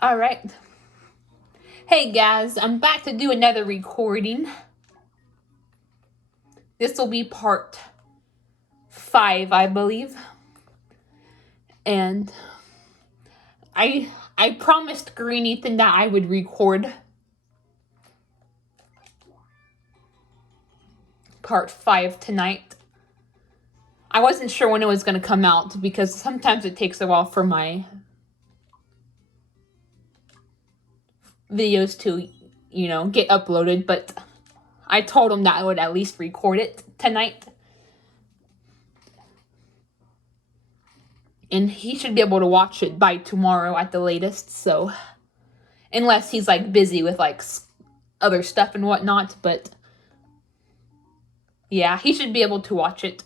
All right. Hey guys, I'm back to do another recording. This will be part 5, I believe. And I promised Green Ethan that I would record part 5 tonight. I wasn't sure when it was going to come out because sometimes it takes a while for my videos to, get uploaded, but I told him that I would at least record it tonight. And he should be able to watch it by tomorrow at the latest, so unless he's busy with other stuff and whatnot, but yeah, he should be able to watch it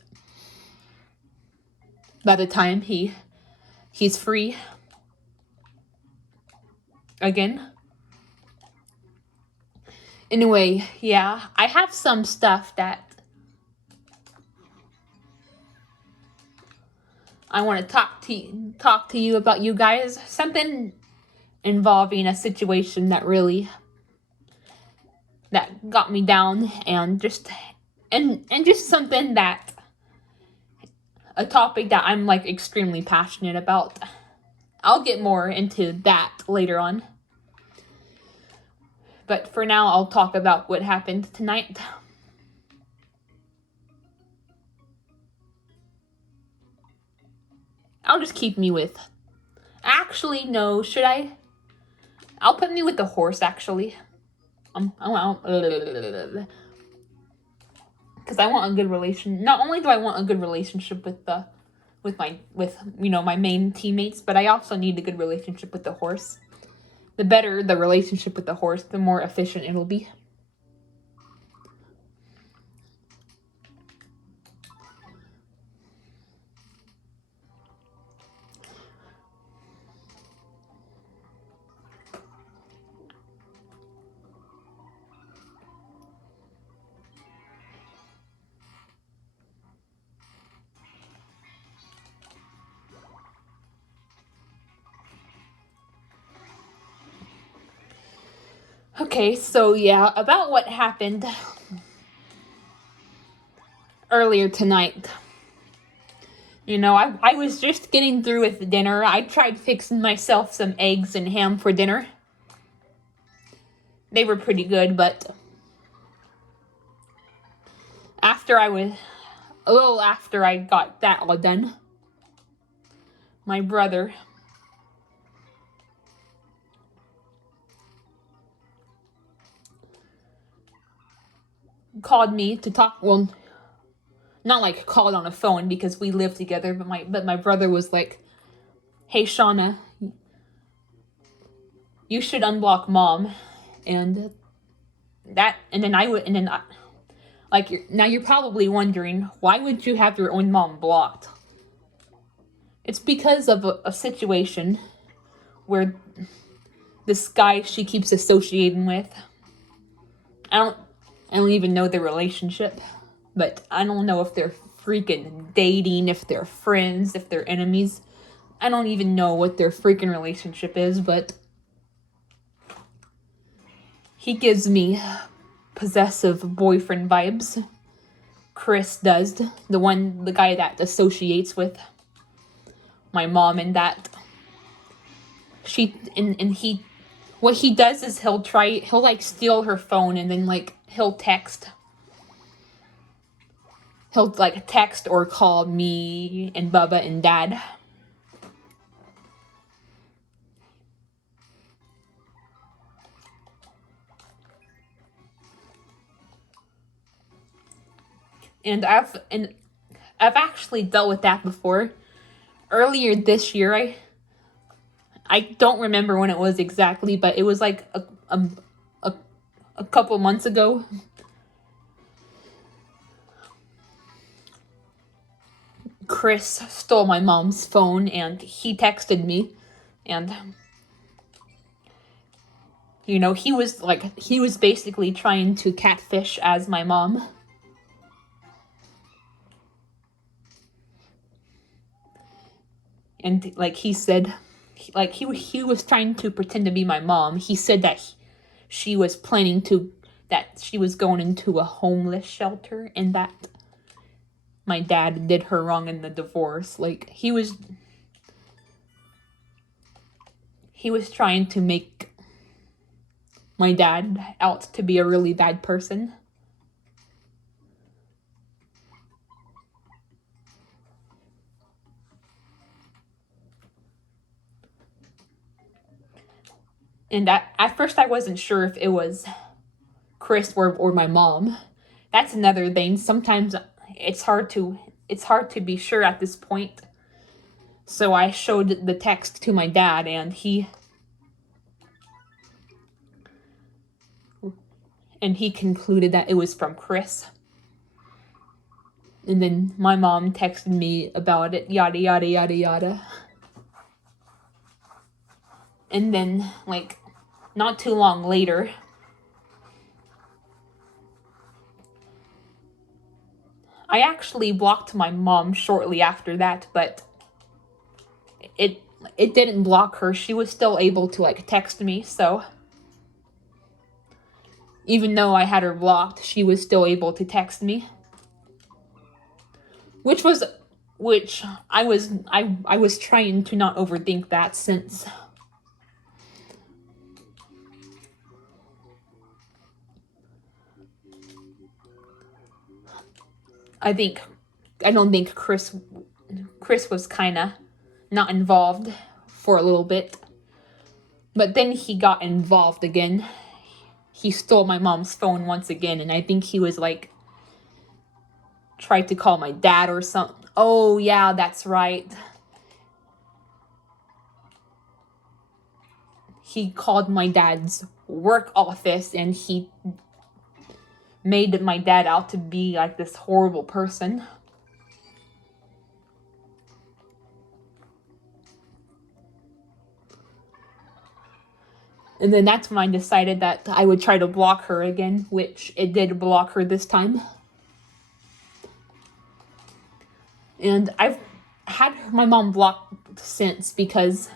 by the time he's free again. Anyway, yeah, I have some stuff that I want to talk to you about, you guys. Something involving a situation that got me down, and just something that a topic that I'm extremely passionate about. I'll get more into that later on. But for now, I'll talk about what happened tonight. I'll just keep me with... Actually, no, should I? I'll put me with the horse, actually. Because I want a good relation. Not only do I want a good relationship with my main teammates, but I also need a good relationship with the horse. The better the relationship with the horse, the more efficient it'll be. Okay, so yeah, about what happened earlier tonight. I was just getting through with dinner. I tried fixing myself some eggs and ham for dinner. They were pretty good, but a little after I got that all done, my brother called me to talk. Well, not called on a phone because we live together, but my brother was like, "Hey, Shauna, you should unblock Mom," and now you're probably wondering, why would you have your own mom blocked? It's because of a situation where this guy she keeps associating with, I don't even know their relationship, but I don't know if they're freaking dating, if they're friends, if they're enemies. I don't even know what their freaking relationship is, but he gives me possessive boyfriend vibes. Chris does, the guy that associates with my mom, and that what he does is he'll steal her phone, and then he'll text or call me and Bubba and Dad. And I've actually dealt with that before. Earlier this year, I don't remember when it was exactly, but it was a couple months ago. Chris stole my mom's phone, and he texted me, and he was basically trying to catfish as my mom. And he said he was trying to pretend to be my mom. He said that she was that she was going into a homeless shelter, and that my dad did her wrong in the divorce. Like, he was trying to make my dad out to be a really bad person. And at first I wasn't sure if it was Chris or my mom. That's another thing. Sometimes it's hard to be sure at this point. So I showed the text to my dad, and he concluded that it was from Chris. And then my mom texted me about it, yada yada yada yada. And then, like, not too long later, I actually blocked my mom shortly after that, but it didn't block her. She was still able to, like, text me, so even though I had her blocked, she was still able to text me. Which I was trying to not overthink that, since I don't think Chris was kind of not involved for a little bit. But then he got involved again. He stole my mom's phone once again, and I think he was like tried to call my dad or something. Oh yeah, that's right. He called my dad's work office, and he made my dad out to be like this horrible person. And then that's when I decided that I would try to block her again, which it did block her this time. And I've had my mom blocked since because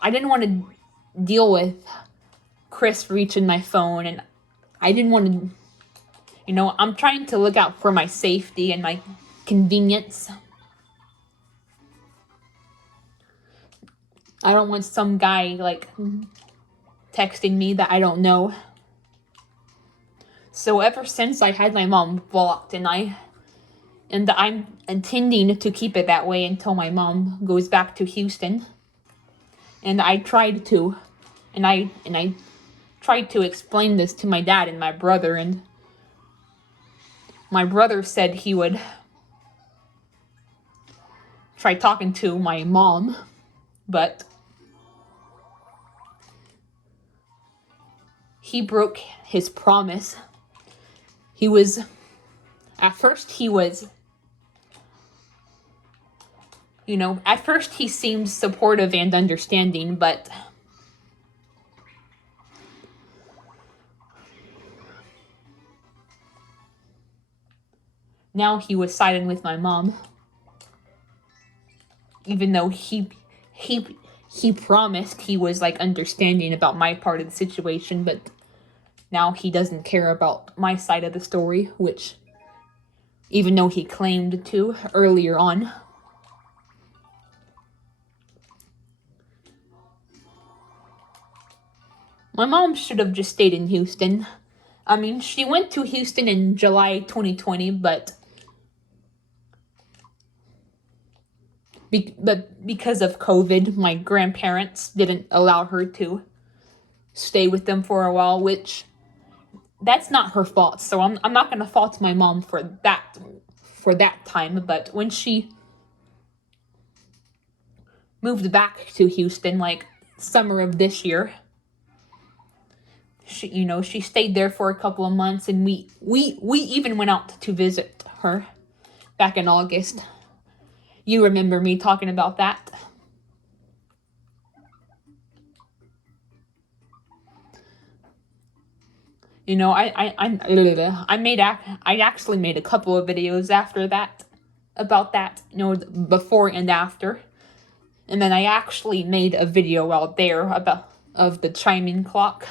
I didn't want to deal with Chris reaching my phone, and I didn't want to, I'm trying to look out for my safety and my convenience. I don't want some guy, like, texting me that I don't know. So ever since I had my mom blocked, and I'm intending to keep it that way until my mom goes back to Houston. And I tried to explain this to my dad and my brother, and my brother said he would try talking to my mom, but he broke his promise. At first he seemed supportive and understanding, but now he was siding with my mom. Even though he promised he was, like, understanding about my part of the situation, but now he doesn't care about my side of the story, which, even though he claimed to earlier on. My mom should have just stayed in Houston. I mean, she went to Houston in July 2020, but because of COVID, my grandparents didn't allow her to stay with them for a while, which that's not her fault. So I'm not going to fault my mom for that time. But when she moved back to Houston, like summer of this year, she stayed there for a couple of months, and we even went out to visit her back in August. You remember me talking about that. I actually made a couple of videos after that about that, before and after. And then I actually made a video out there of the chiming clock.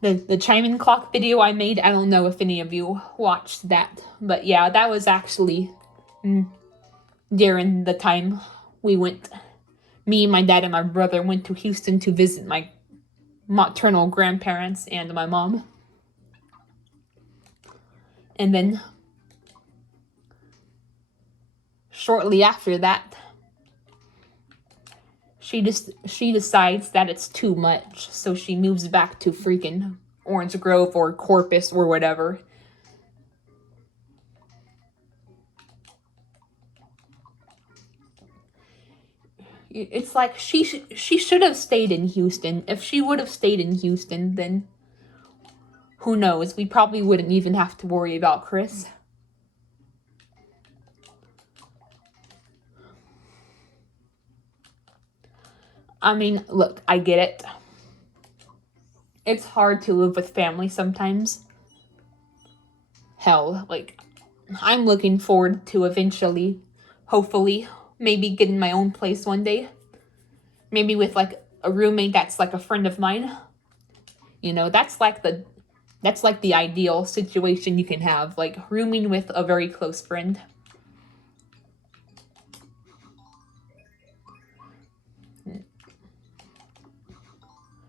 The chiming clock video I made, I don't know if any of you watched that. But yeah, that was actually during the time me, my dad, and my brother went to Houston to visit my maternal grandparents and my mom. And then shortly after that, she decides that it's too much, so she moves back to freaking Orange Grove or Corpus or whatever. It's like she should have stayed in Houston. If she would have stayed in Houston, then who knows? We probably wouldn't even have to worry about Chris. I mean, look, I get it. It's hard to live with family sometimes. Hell, like, I'm looking forward to eventually, hopefully, maybe getting my own place one day. Maybe with, like, a roommate that's, like, a friend of mine. You know, that's like the ideal situation you can have. Like, rooming with a very close friend.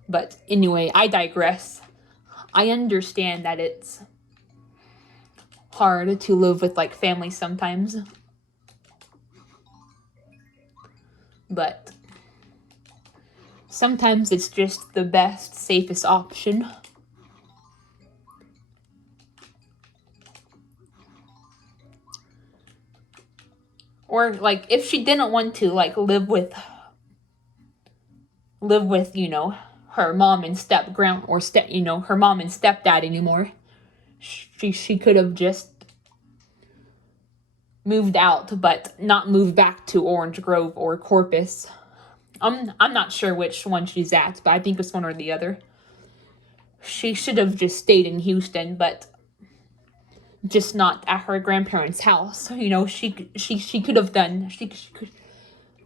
But anyway, I digress. I understand that it's hard to live with, like, family sometimes. But sometimes it's just the best, safest option. Or, like, if she didn't want to, like, live with, you know, her mom and her mom and stepdad anymore, she could have just moved out, but not moved back to Orange Grove or Corpus. I'm not sure which one she's at, but I think it's one or the other. She should have just stayed in Houston, but just not at her grandparents' house. You know, she could have done, she could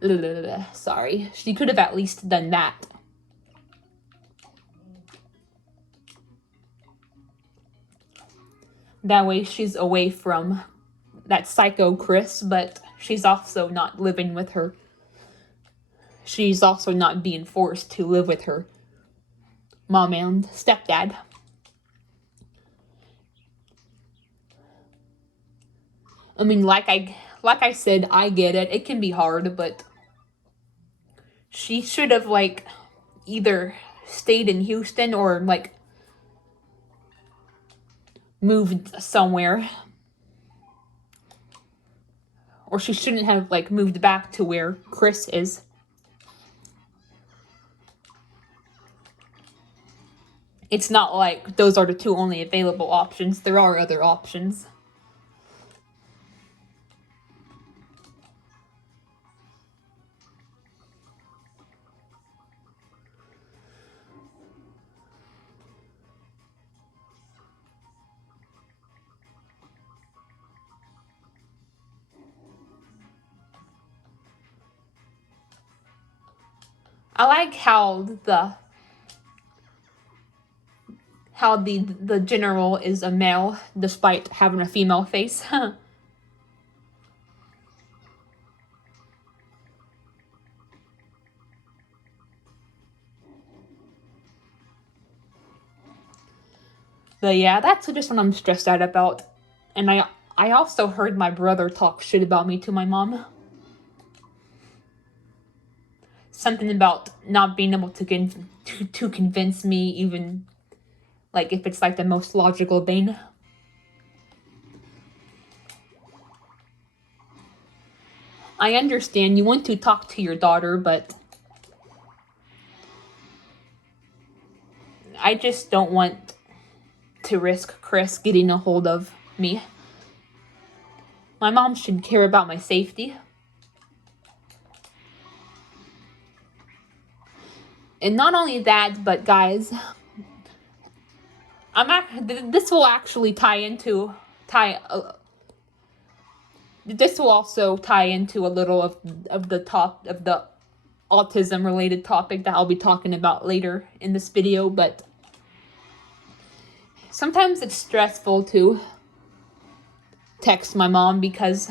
have at least done that. That way she's away from that psycho Chris, but she's also not living with her. She's also not being forced to live with her mom and stepdad. I mean, like I said, I get it. It can be hard, but she should have, like, either stayed in Houston or, like, moved somewhere. Or she shouldn't have, like, moved back to where Chris is. It's not like those are the two only available options. There are other options. I like how the general is a male despite having a female face. But yeah, that's just what I'm stressed out about. And I also heard my brother talk shit about me to my mom. Something about not being able to convince me, even, like, if it's, like, the most logical thing. I understand you want to talk to your daughter, but I just don't want to risk Chris getting a hold of me. My mom should care about my safety. And not only that, but guys, this will actually tie this will also tie into a little of the autism related topic that I'll be talking about later in this video, but sometimes it's stressful to text my mom because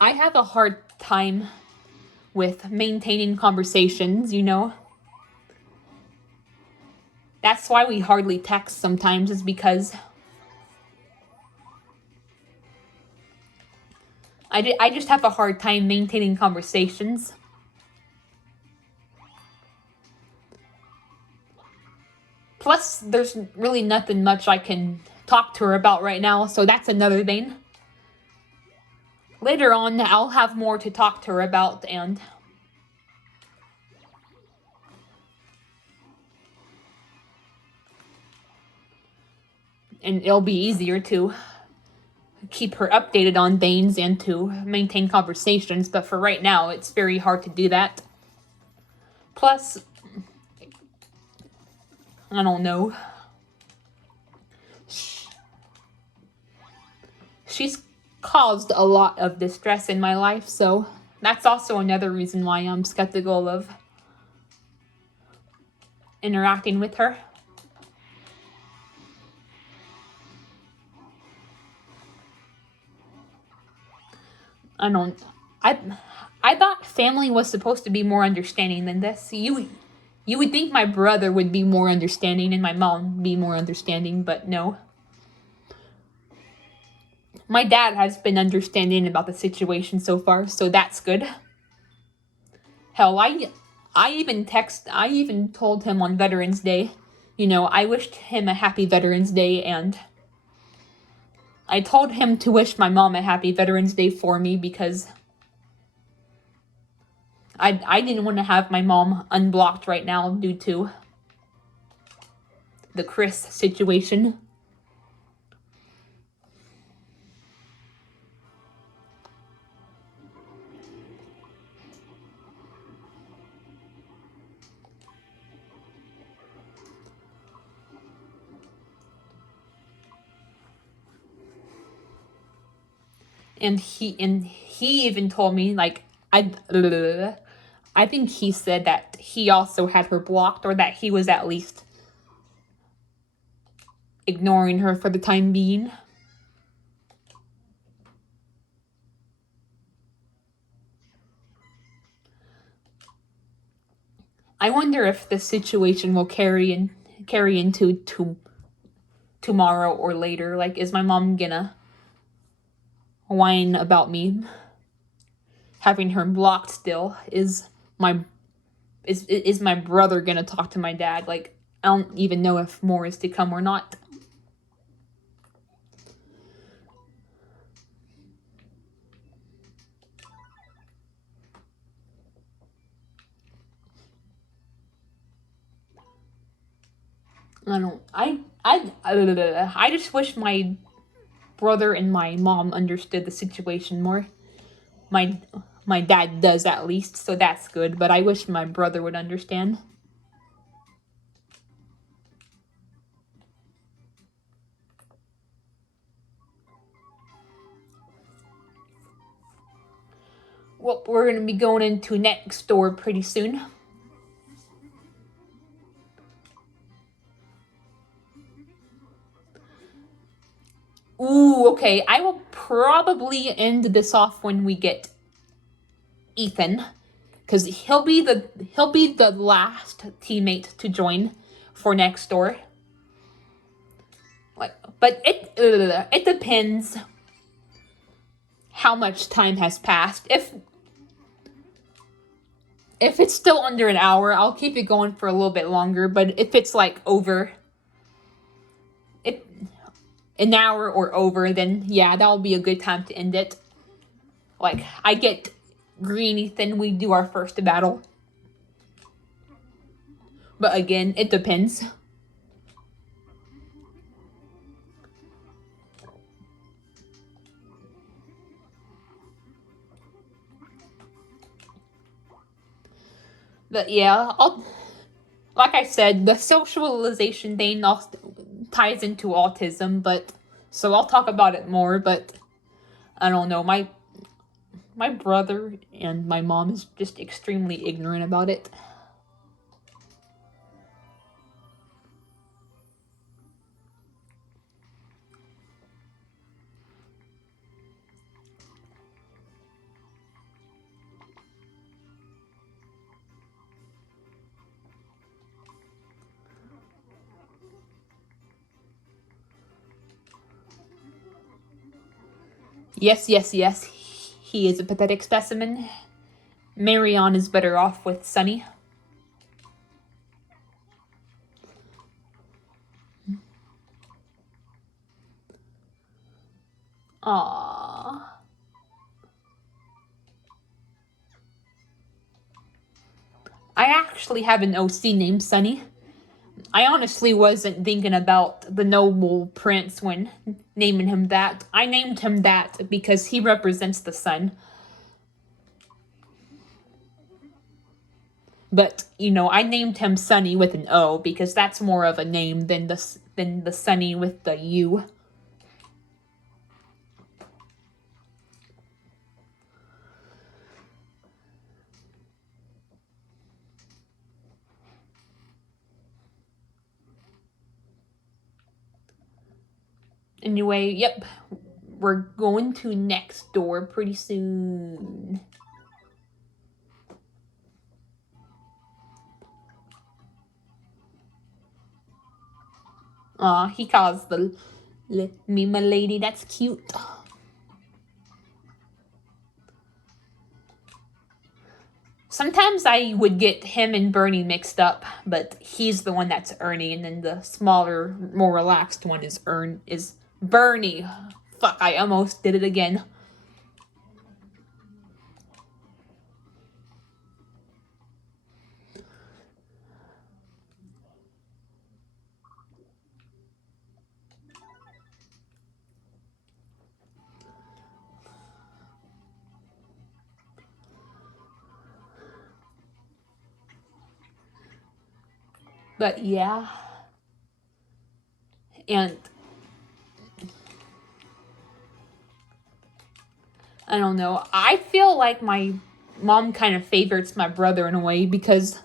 I have a hard time with maintaining conversations, you know. That's why we hardly text sometimes, is because I just have a hard time maintaining conversations. Plus, there's really nothing much I can talk to her about right now, so that's another thing. Later on, I'll have more to talk to her about, and it'll be easier to keep her updated on things and to maintain conversations, but for right now, it's very hard to do that. Plus, I don't know. She's caused a lot of distress in my life, so that's also another reason why I'm skeptical of interacting with her. I thought family was supposed to be more understanding than this. You would think my brother would be more understanding and my mom be more understanding, but no. My dad has been understanding about the situation so far, so that's good. Hell, I even told him on Veterans Day, you know, I wished him a happy Veterans Day, and I told him to wish my mom a happy Veterans Day for me because I didn't want to have my mom unblocked right now due to the Chris situation. And he even told me, like, I think he said that he also had her blocked, or that he was at least ignoring her for the time being. I wonder if the situation will carry into tomorrow or later. Like, is my mom gonna whine about me having her blocked still? Is my brother gonna talk to my dad? Like, I don't even know if more is to come or not. I just wish my brother and my mom understood the situation more. My dad does, at least, so that's good, but I wish my brother would understand. Well, we're going to be going into next door pretty soon. Ooh, okay. I will probably end this off when we get Ethan, because he'll be the last teammate to join for next door. Like, but it depends how much time has passed. If it's still under an hour, I'll keep it going for a little bit longer. But if it's like over an hour or over, then yeah, that'll be a good time to end it. Like, I get green Ethan, we do our first battle. But again, it depends. But yeah, like I said, the socialization thing ties into autism, but so I'll talk about it more, but I don't know. My brother and my mom is just extremely ignorant about it. Yes, yes, yes. He is a pathetic specimen. Marion is better off with Sunny. Aww. I actually have an OC named Sunny. I honestly wasn't thinking about the noble prince when naming him that. I named him that because he represents the sun. But, you know, I named him Sunny with an O because that's more of a name than the Sunny with the U. Anyway, yep. We're going to next door pretty soon. Aw, he calls me my lady. That's cute. Sometimes I would get him and Bernie mixed up, but he's the one that's Ernie, and then the smaller, more relaxed one is Bernie. Fuck, I almost did it again. But yeah. And I don't know. I feel like my mom kind of favorites my brother in a way because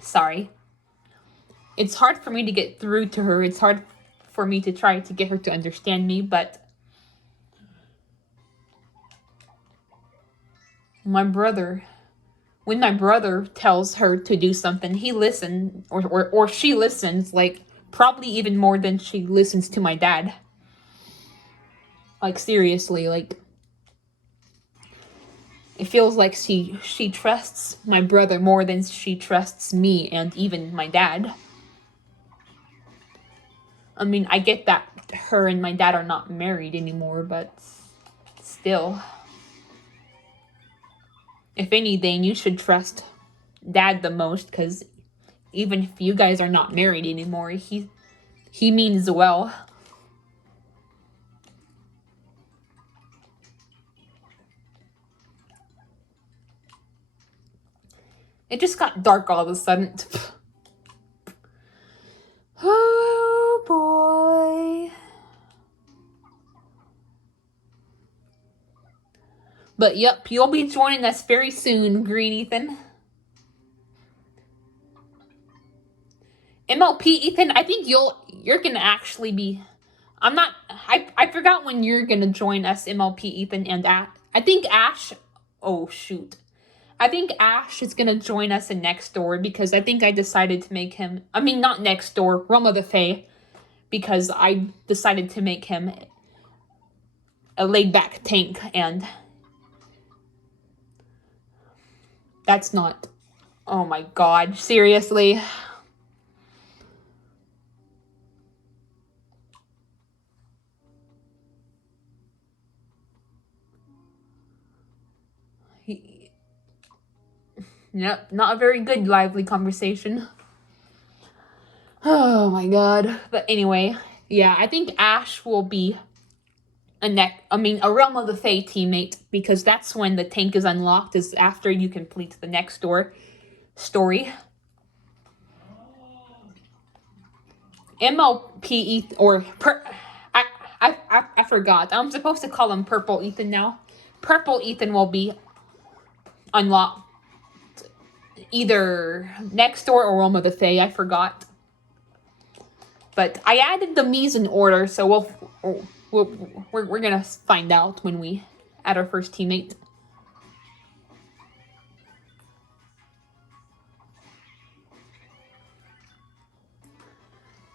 sorry. It's hard for me to get through to her. It's hard for me to try to get her to understand me, but when my brother tells her to do something, he listens, or she listens, like, probably even more than she listens to my dad. Like, seriously, like, it feels like she trusts my brother more than she trusts me and even my dad. I mean, I get that her and my dad are not married anymore, but still. If anything, you should trust dad the most, because even if you guys are not married anymore, he means well. It just got dark all of a sudden. Oh boy. But yep, you'll be joining us very soon, Green Ethan. MLP Ethan, I think you're gonna actually be. I forgot when you're gonna join us, MLP Ethan, and I think Ash. Oh shoot. I think Ash is gonna join us in Next Door because I think I decided to make him. I mean, not Next Door, Realm of the Fae, because I decided to make him a laid-back tank, and that's not. Oh my god, seriously. Yep, not a very good lively conversation. Oh my god. But anyway, yeah, I think Ash will be a Realm of the Fae teammate, because that's when the tank is unlocked, is after you complete the Next Door story. MLP or I forgot. I'm supposed to call him Purple Ethan now. Purple Ethan will be unlocked either next door or Realm of the Fae. I forgot. But I added the Mii's in order, so we're gonna find out when we add our first teammate.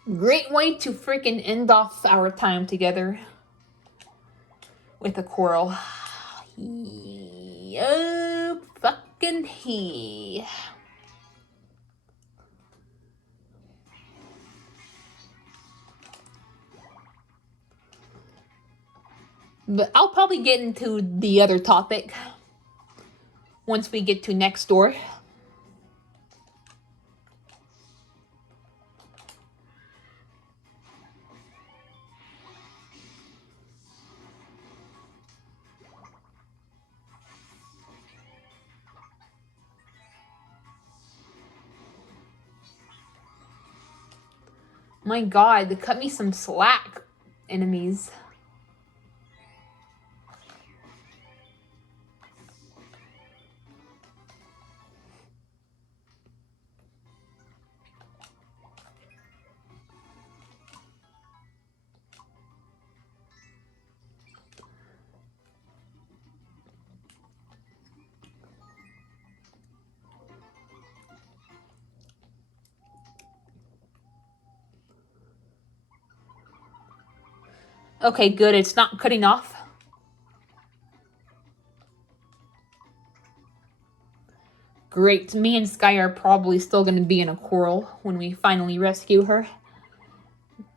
Great way to freaking end off our time together with a coral. Oh, fucking he. But I'll probably get into the other topic once we get to next door. My god, cut me some slack, enemies. Okay, good. It's not cutting off. Great. Me and Sky are probably still going to be in a quarrel when we finally rescue her.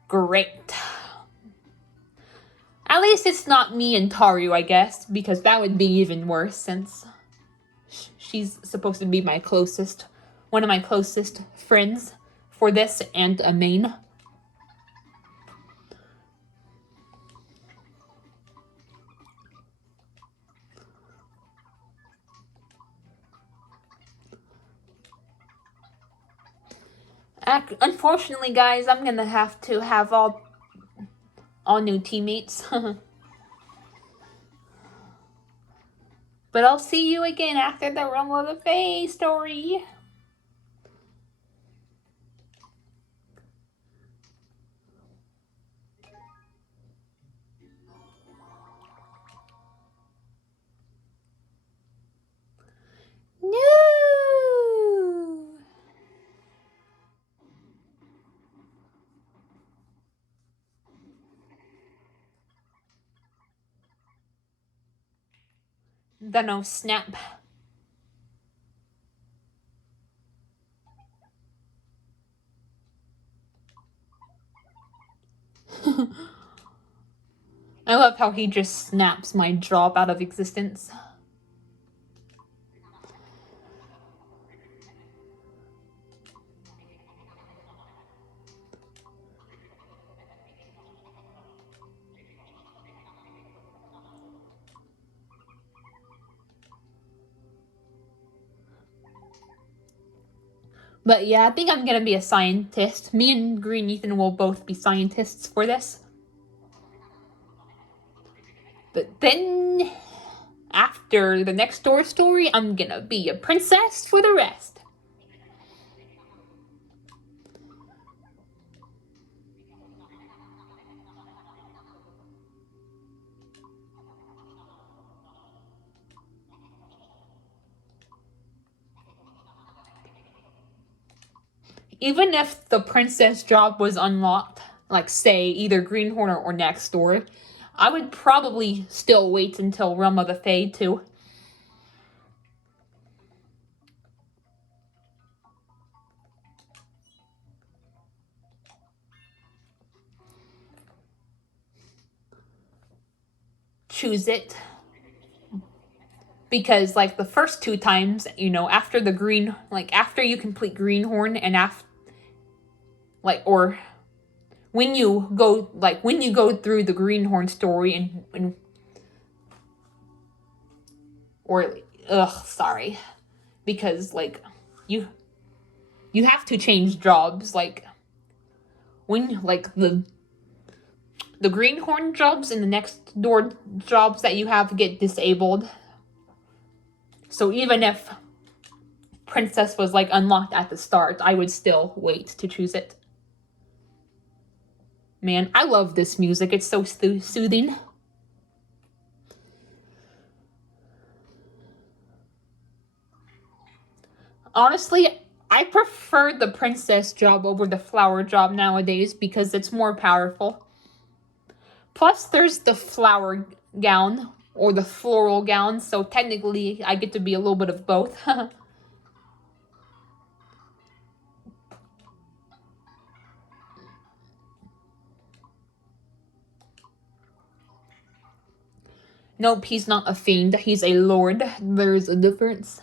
Great. At least it's not me and Taru, I guess, because that would be even worse since she's supposed to be one of my closest friends for this and a main. Unfortunately, guys, I'm gonna have to have all new teammates. But I'll see you again after the Realm of the Fae story. No! Then snap. I love how he just snaps my job out of existence. But yeah, I think I'm gonna be a scientist. Me and Green Ethan will both be scientists for this. But then, after the next door story, I'm gonna be a princess for the rest. Even if the princess job was unlocked, like say either Greenhorn or next door, I would probably still wait until Realm of the Fae to choose it. Because like the first two times, after after you complete Greenhorn and or when you go through the Greenhorn story because you have to change jobs, when like the greenhorn jobs and the next door jobs that you have get disabled. So even if Princess was like unlocked at the start, I would still wait to choose it. Man, I love this music. It's so soothing. Honestly, I prefer the princess job over the flower job nowadays because it's more powerful. Plus, there's the flower gown or the floral gown, so technically I get to be a little bit of both. Nope, he's not a fiend. He's a lord. There's a difference.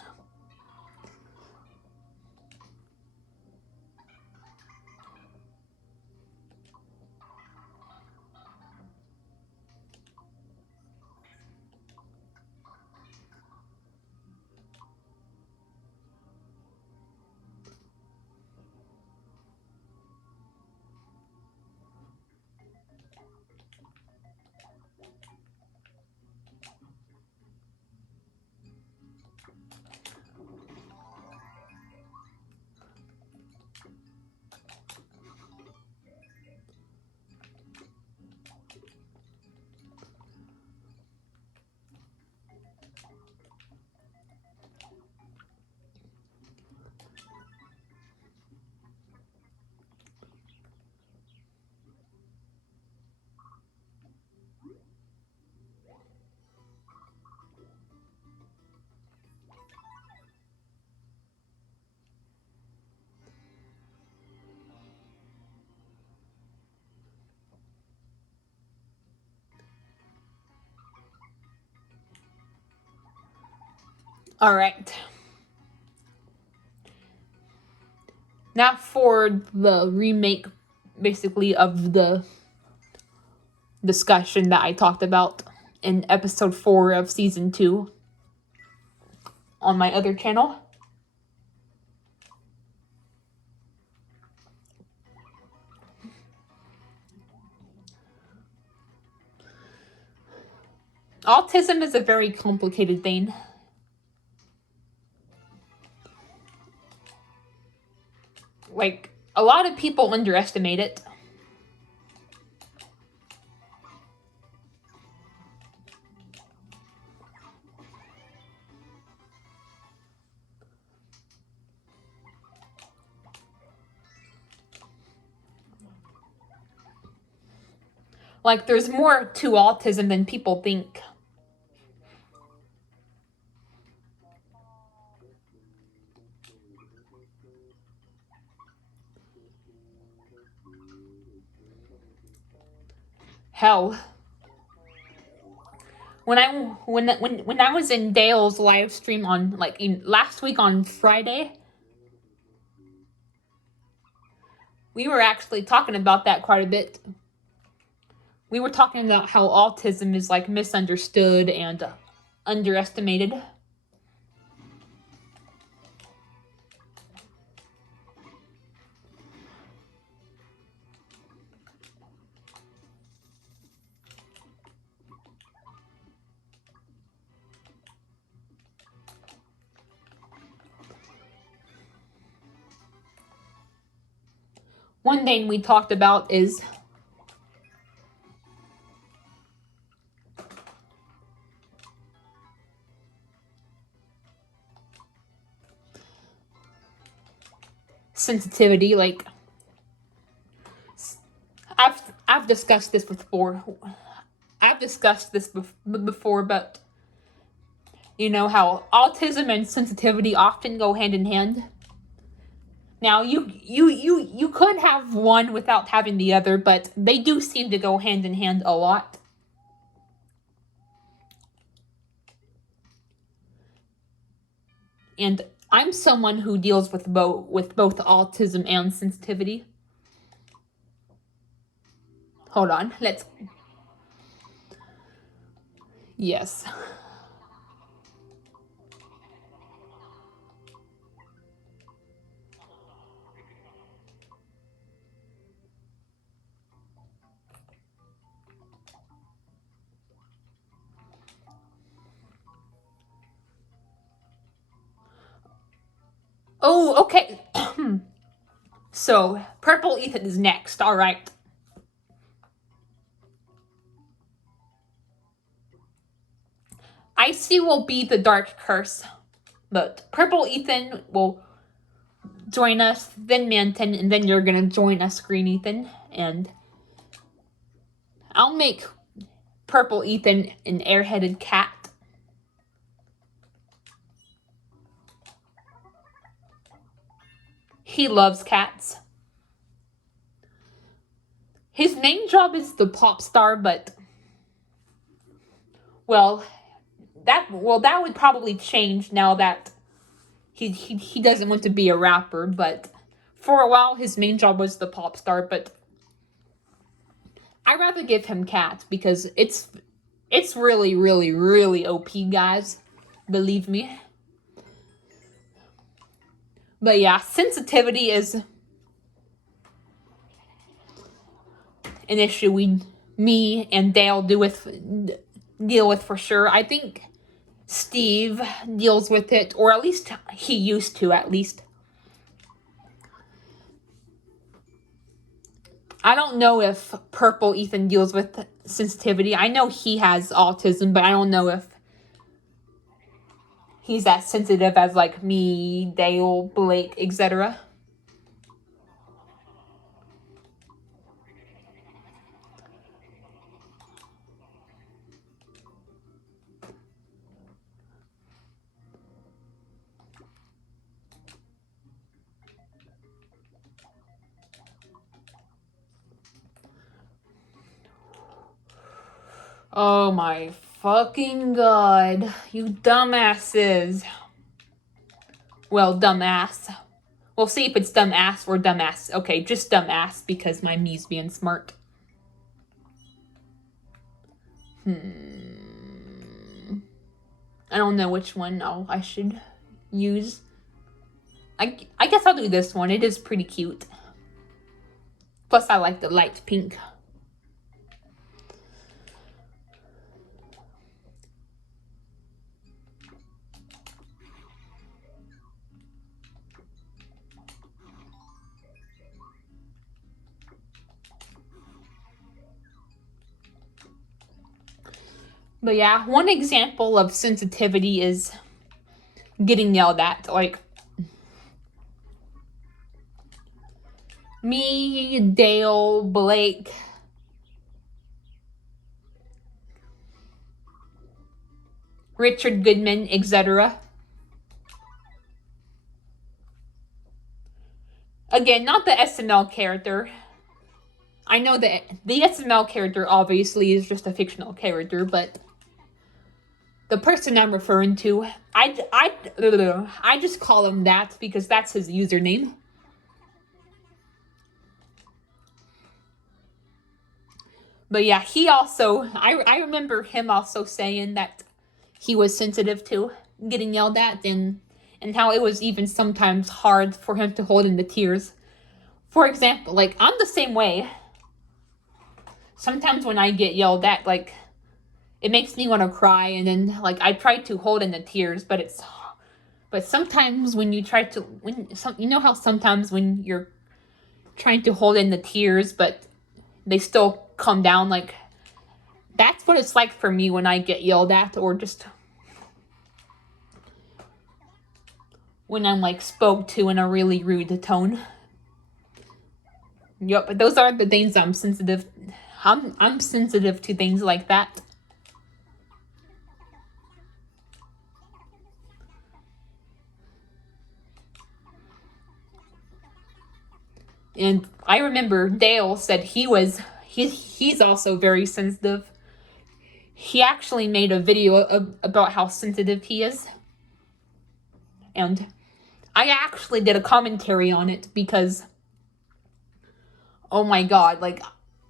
Alright. Now for the remake, basically, of the discussion that I talked about in episode 4 of season 2 on my other channel. Autism is a very complicated thing. Like, a lot of people underestimate it. Like, there's more to autism than people think. Hell, when I was in Dale's live stream on last week on Friday, we were actually talking about that quite a bit. We were talking about how autism is like misunderstood and underestimated. One thing we talked about is sensitivity. Like, I've discussed this before. I've discussed this before, but you know how autism and sensitivity often go hand in hand. Now, you could have one without having the other, but they do seem to go hand in hand a lot. And I'm someone who deals with both autism and sensitivity. Hold on, let's... Yes. Oh, okay. So, Purple Ethan is next. All right. Icy will be the dark curse, but Purple Ethan will join us, then Manton, and then you're gonna join us, Green Ethan, and I'll make Purple Ethan an airheaded cat. He loves cats. His main job is the pop star, but that would probably change now that he doesn't want to be a rapper, but for a while his main job was the pop star, but I'd rather give him cat because it's really, really, really OP, guys. Believe me. But yeah, sensitivity is an issue me and Dale deal with for sure. I think Steve deals with it, or at least he used to, at least. I don't know if Purple Ethan deals with sensitivity. I know he has autism, but I don't know if he's as sensitive as like me, Dale, Blake, etc. Oh my fucking god, you dumbasses. Well, dumbass. We'll see if it's dumbass or dumbass. Okay, just dumbass because my me's being smart. I don't know which one I should use. I guess I'll do this one. It is pretty cute. Plus, I like the light pink. But yeah, one example of sensitivity is getting yelled at. Like, me, Dale, Blake, Richard Goodman, etc. Again, not the SML character. I know that the SML character obviously is just a fictional character, but the person I'm referring to, I just call him that because that's his username. But yeah, he also, I remember him also saying that he was sensitive to getting yelled at and how it was even sometimes hard for him to hold in the tears. For example, like, I'm the same way. Sometimes when I get yelled at, like, it makes me want to cry, and then, like, I try to hold in the tears, but sometimes when you try to, you know how sometimes when you're trying to hold in the tears, but they still come down, like, that's what it's like for me when I get yelled at, or just when I'm, like, spoke to in a really rude tone. Yep, but those are the things I'm sensitive. I'm sensitive to things like that. And I remember Dale said he's also very sensitive. He actually made a video about how sensitive he is. And I actually did a commentary on it because, oh my god, like,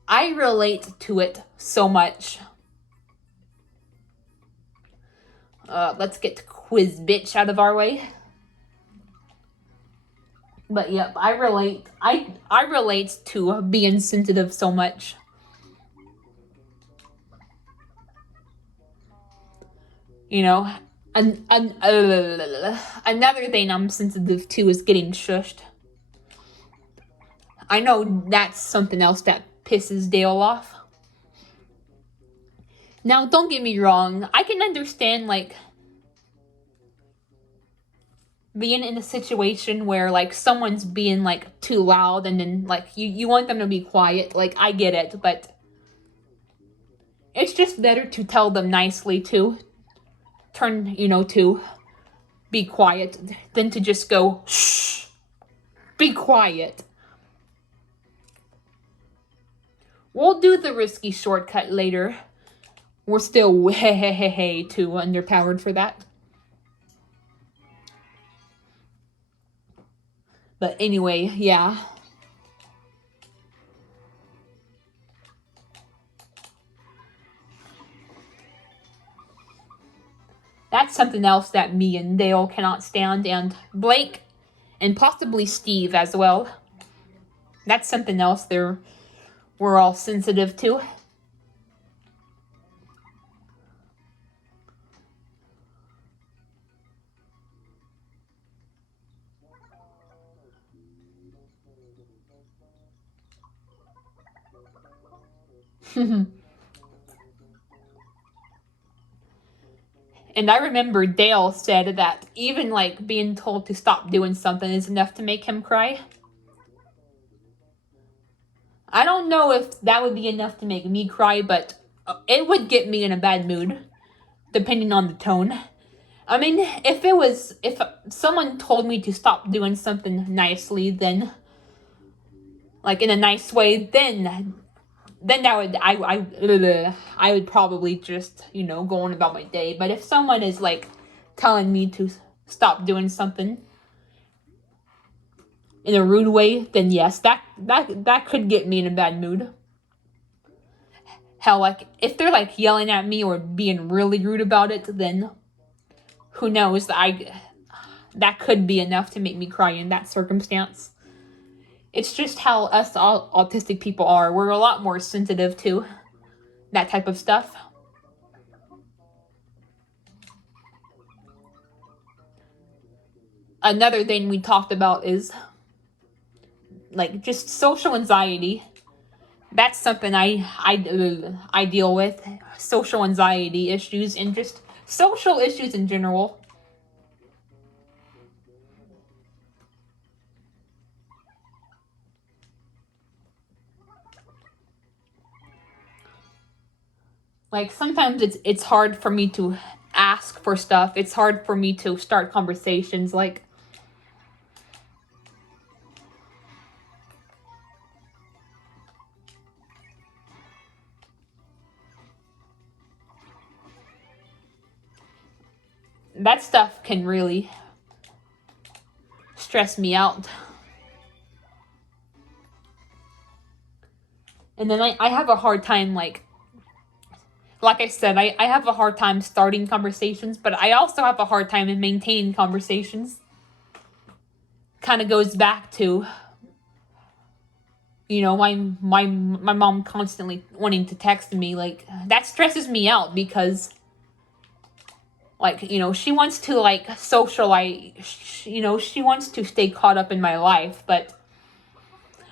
I relate to it so much. Let's get Quiz Bitch out of our way. But yep, I relate to being sensitive so much. You know, Another thing I'm sensitive to is getting shushed. I know that's something else that pisses Dale off. Now, don't get me wrong. I can understand, like, being in a situation where, like, someone's being, like, too loud and then, like, you want them to be quiet. Like, I get it, but it's just better to tell them nicely to to be quiet than to just go, shh, be quiet. We'll do the risky shortcut later. We're still way too underpowered for that. But anyway, yeah. That's something else that me and Dale cannot stand, and Blake, and possibly Steve as well. That's something else we're all sensitive to. And I remember Dale said that even like being told to stop doing something is enough to make him cry. I don't know if that would be enough to make me cry, but it would get me in a bad mood, depending on the tone. I mean, if someone told me to stop doing something nicely, then, like in a nice way, then I would probably just, go on about my day. But if someone is like telling me to stop doing something in a rude way, then yes, that could get me in a bad mood. Hell, like if they're like yelling at me or being really rude about it, then who knows? That could be enough to make me cry in that circumstance. It's just how us all autistic people are. We're a lot more sensitive to that type of stuff. Another thing we talked about is like just social anxiety. That's something I deal with. Social anxiety issues and just social issues in general. Like sometimes it's hard for me to ask for stuff. It's hard for me to start conversations. Like that stuff can really stress me out. And then I have a hard time like I said, I have a hard time starting conversations, but I also have a hard time in maintaining conversations. Kind of goes back to, my mom constantly wanting to text me. Like, that stresses me out because, like, she wants to, like, socialize, she wants to stay caught up in my life, but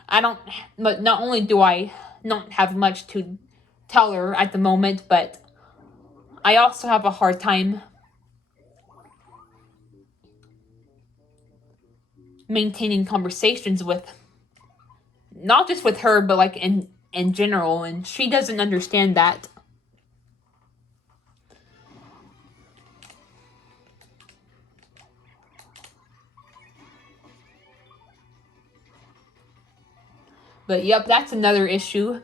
not only do I not have much to tell her at the moment, but I also have a hard time maintaining conversations with, not just with her, but like in general, and she doesn't understand that. But yep, that's another issue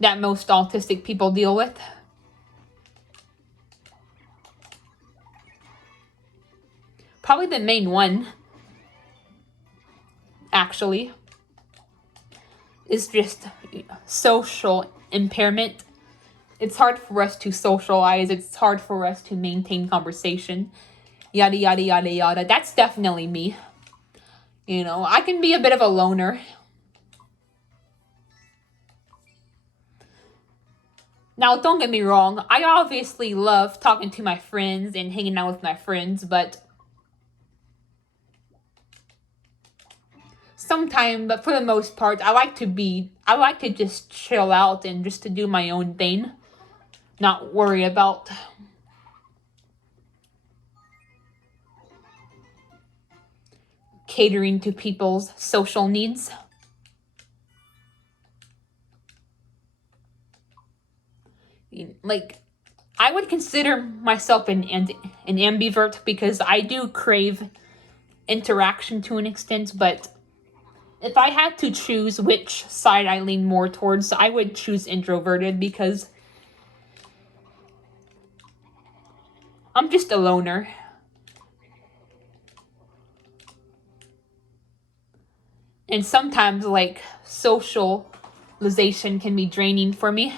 that most autistic people deal with. Probably the main one, actually, is just social impairment. It's hard for us to socialize. It's hard for us to maintain conversation. Yada, yada, yada, yada. That's definitely me. I can be a bit of a loner. Now, don't get me wrong, I obviously love talking to my friends and hanging out with my friends, but but for the most part, I like to just chill out and just to do my own thing, not worry about catering to people's social needs. Like, I would consider myself an ambivert because I do crave interaction to an extent, but if I had to choose which side I lean more towards, I would choose introverted because I'm just a loner. And sometimes, like, socialization can be draining for me.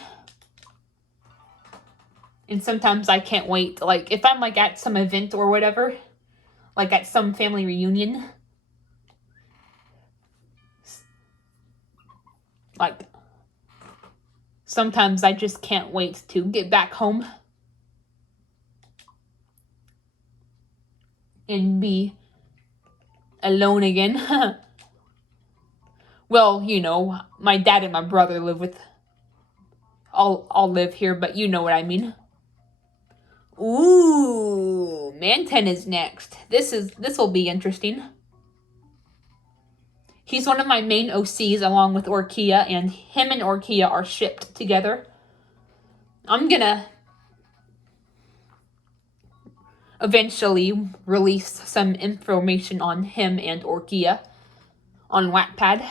And sometimes I can't wait. Like, if I'm, like, at some event or whatever, like at some family reunion, like, sometimes I just can't wait to get back home and be alone again. Well, you know, my dad and my brother live with, all live here, but you know what I mean. Ooh, Manten is next. This will be interesting. He's one of my main OCs along with Orkia, and him and Orkia are shipped together. I'm gonna eventually release some information on him and Orkia on Wattpad.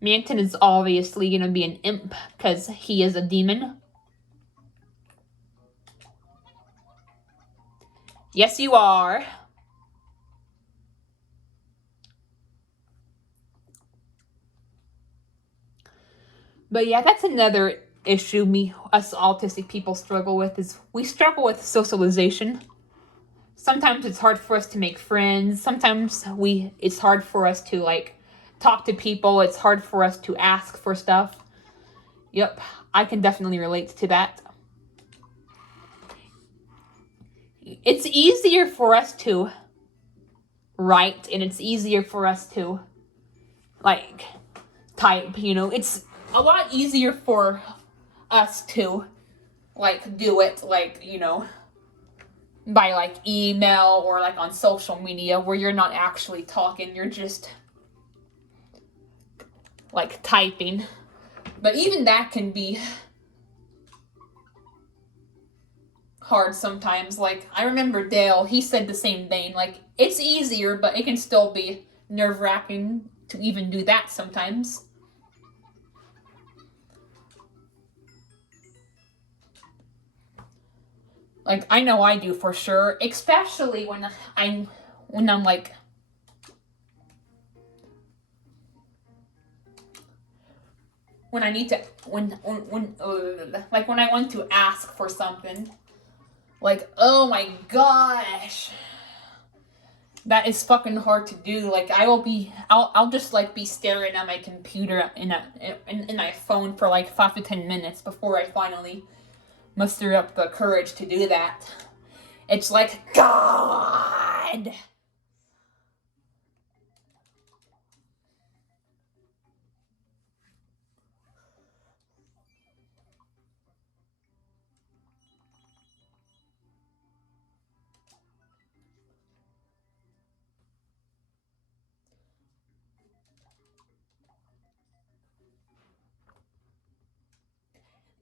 Manton is obviously gonna be an imp because he is a demon. Yes, you are. But yeah, that's another issue us autistic people struggle with, is we struggle with socialization. Sometimes it's hard for us to make friends. Sometimes it's hard for us to, like, talk to people. It's hard for us to ask for stuff. Yep, I can definitely relate to that. It's easier for us to write, and it's easier for us to, like, type, you know. It's a lot easier for us to, like, do it, like, you know, by, like, email or, like, on social media where you're not actually talking, you're just, like, typing. But even that can be hard sometimes. Like, I remember Dale, he said the same thing. Like, it's easier, but it can still be nerve-wracking to even do that sometimes. Like, I know I do for sure, especially when I'm like, when I need to, like, when I want to ask for something. Like, oh my gosh, that is fucking hard to do. Like, I'll just, like, be staring at my computer in my phone for like 5 to 10 minutes before I finally muster up the courage to do that. It's like, God.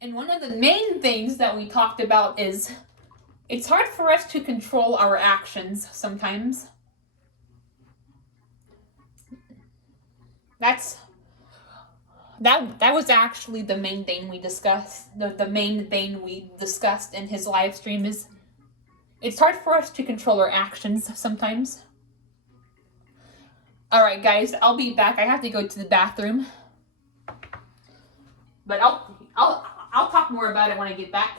And one of the main things that we talked about is it's hard for us to control our actions sometimes. That was actually the main thing we discussed. The main thing we discussed in his live stream is it's hard for us to control our actions sometimes. Alright guys, I'll be back. I have to go to the bathroom. But I'll talk more about it when I get back.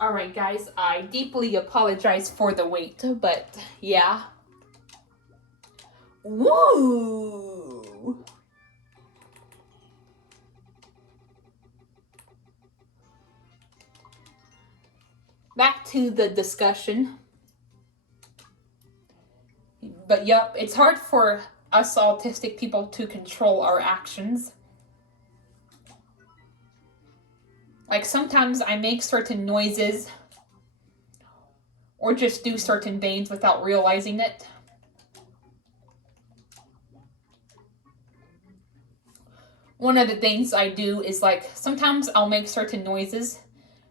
Alright guys, I deeply apologize for the wait, but yeah. Woo! Back to the discussion. But yep, it's hard for us autistic people to control our actions. Like sometimes I make certain noises or just do certain things without realizing it. One of the things I do is like sometimes I'll make certain noises.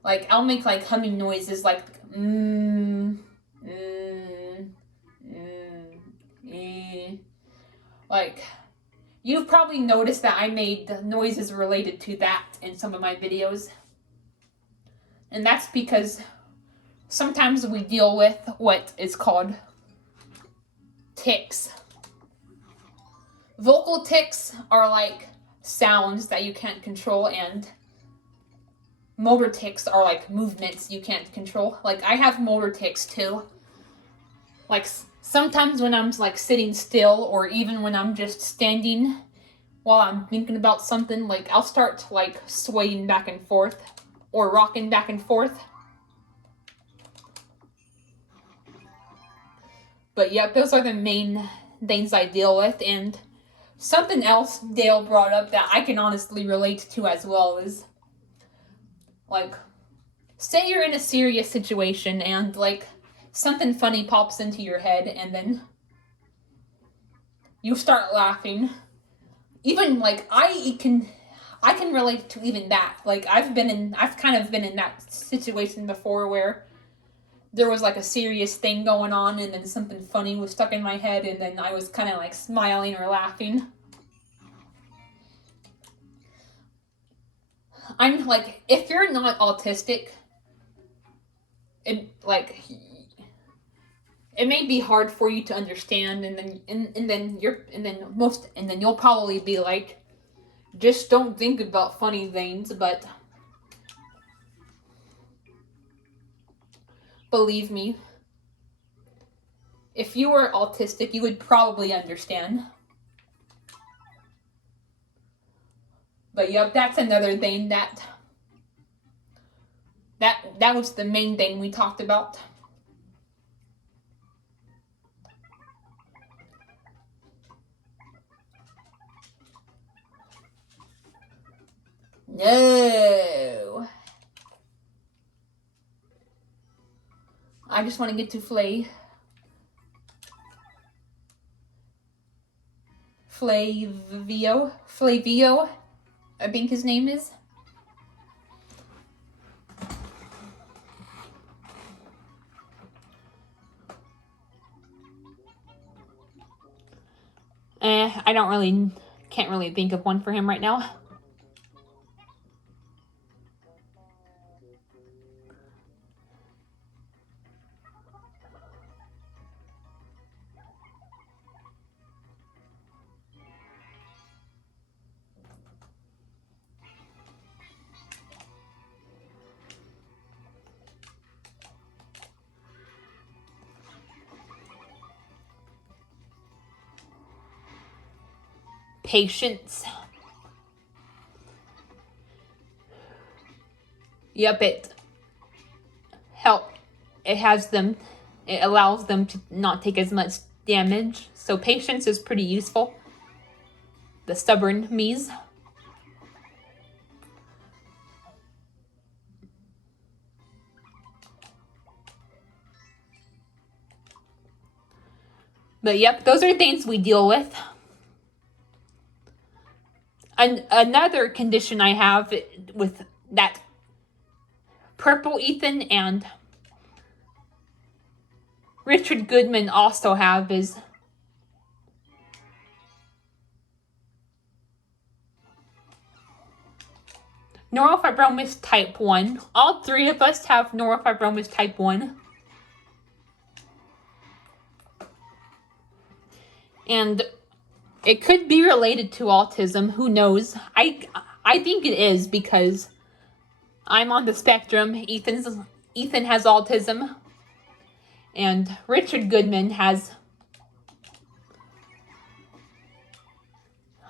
Like I'll make like humming noises like like you've probably noticed that I made noises related to that in some of my videos. And that's because sometimes we deal with what is called tics. Vocal tics are like sounds that you can't control, and motor tics are like movements you can't control. Like I have motor tics too. Like sometimes when I'm like sitting still, or even when I'm just standing while I'm thinking about something, like I'll start like swaying back and forth or rocking back and forth. But yep, those are the main things I deal with. And something else Dale brought up that I can honestly relate to as well is, like, say you're in a serious situation and, like, something funny pops into your head and then you start laughing. Even, like, I can relate to even that. Like, I've kind of been in that situation before where there was like a serious thing going on and then something funny was stuck in my head and then I was kind of like smiling or laughing. I'm like, if you're not autistic, it may be hard for you to understand, and then you'll probably be like, just don't think about funny things. But believe me, if you were autistic, you would probably understand. But yep, that's another thing that was the main thing we talked about. No. I just want to get to Flavio, I think his name is. Can't really think of one for him right now. Patience. Yep, it allows them to not take as much damage. So patience is pretty useful. The stubborn me's. But yep, those are things we deal with. Another condition I have with that Purple Ethan and Richard Goodman also have is neurofibromas type 1. All three of us have neurofibromas type 1. And it could be related to autism. Who knows? I think it is because I'm on the spectrum. Ethan has autism. And Richard Goodman has...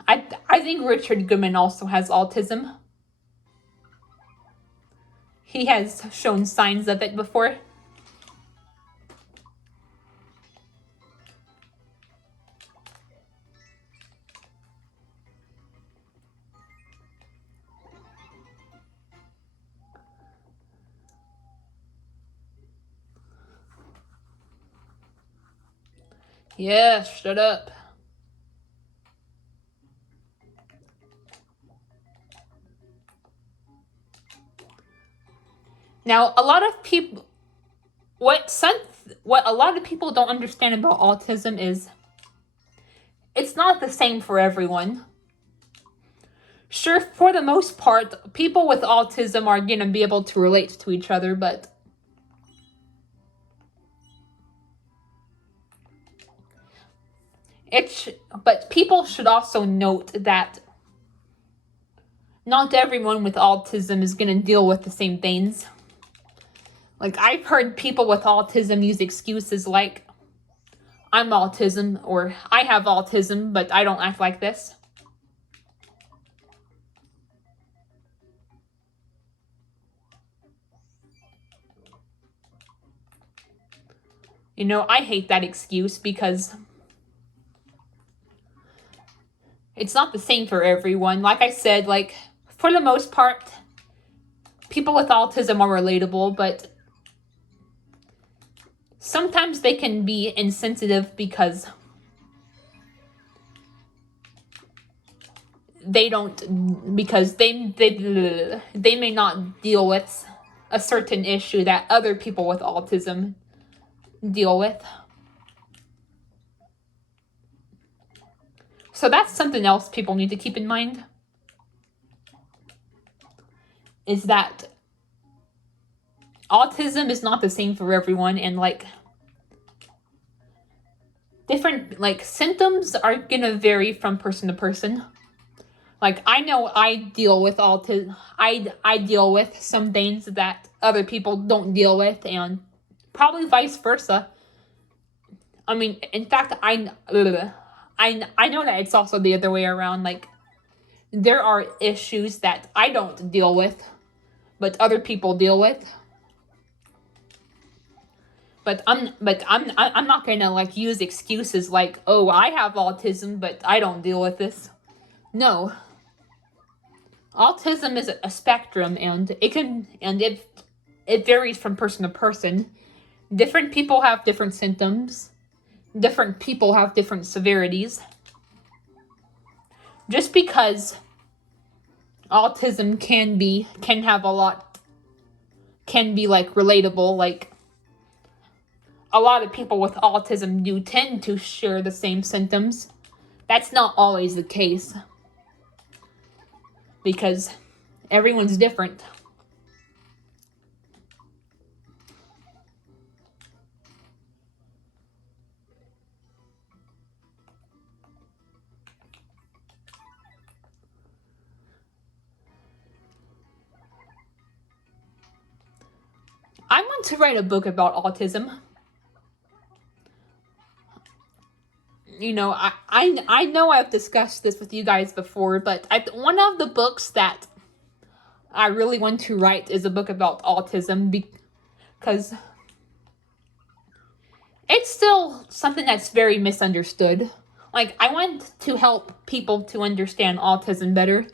I think Richard Goodman also has autism. He has shown signs of it before. Yeah, shut up. Now, a lot of people, what a lot of people don't understand about autism is it's not the same for everyone. Sure, for the most part, people with autism are going to be able to relate to each other, but people should also note that not everyone with autism is going to deal with the same things. Like, I've heard people with autism use excuses like, I'm autism, or I have autism, but I don't act like this. You know, I hate that excuse because it's not the same for everyone. Like I said, like, for the most part, people with autism are relatable, but sometimes they can be insensitive because they may not deal with a certain issue that other people with autism deal with. So that's something else people need to keep in mind, is that autism is not the same for everyone, and like different like symptoms are gonna vary from person to person. Like, I know I deal with autism. I deal with some things that other people don't deal with, and probably vice versa. I mean, in fact, I know that it's also the other way around. Like, there are issues that I don't deal with, but other people deal with. But I'm not gonna like use excuses like, oh, I have autism, but I don't deal with this. No. Autism is a spectrum, and it varies from person to person. Different people have different symptoms. Different people have different severities. Just because autism can be like relatable, like a lot of people with autism do tend to share the same symptoms. That's not always the case, because everyone's different. I want to write a book about autism. You know, I know I've discussed this with you guys before, but one of the books that I really want to write is a book about autism, because it's still something that's very misunderstood. Like, I want to help people to understand autism better.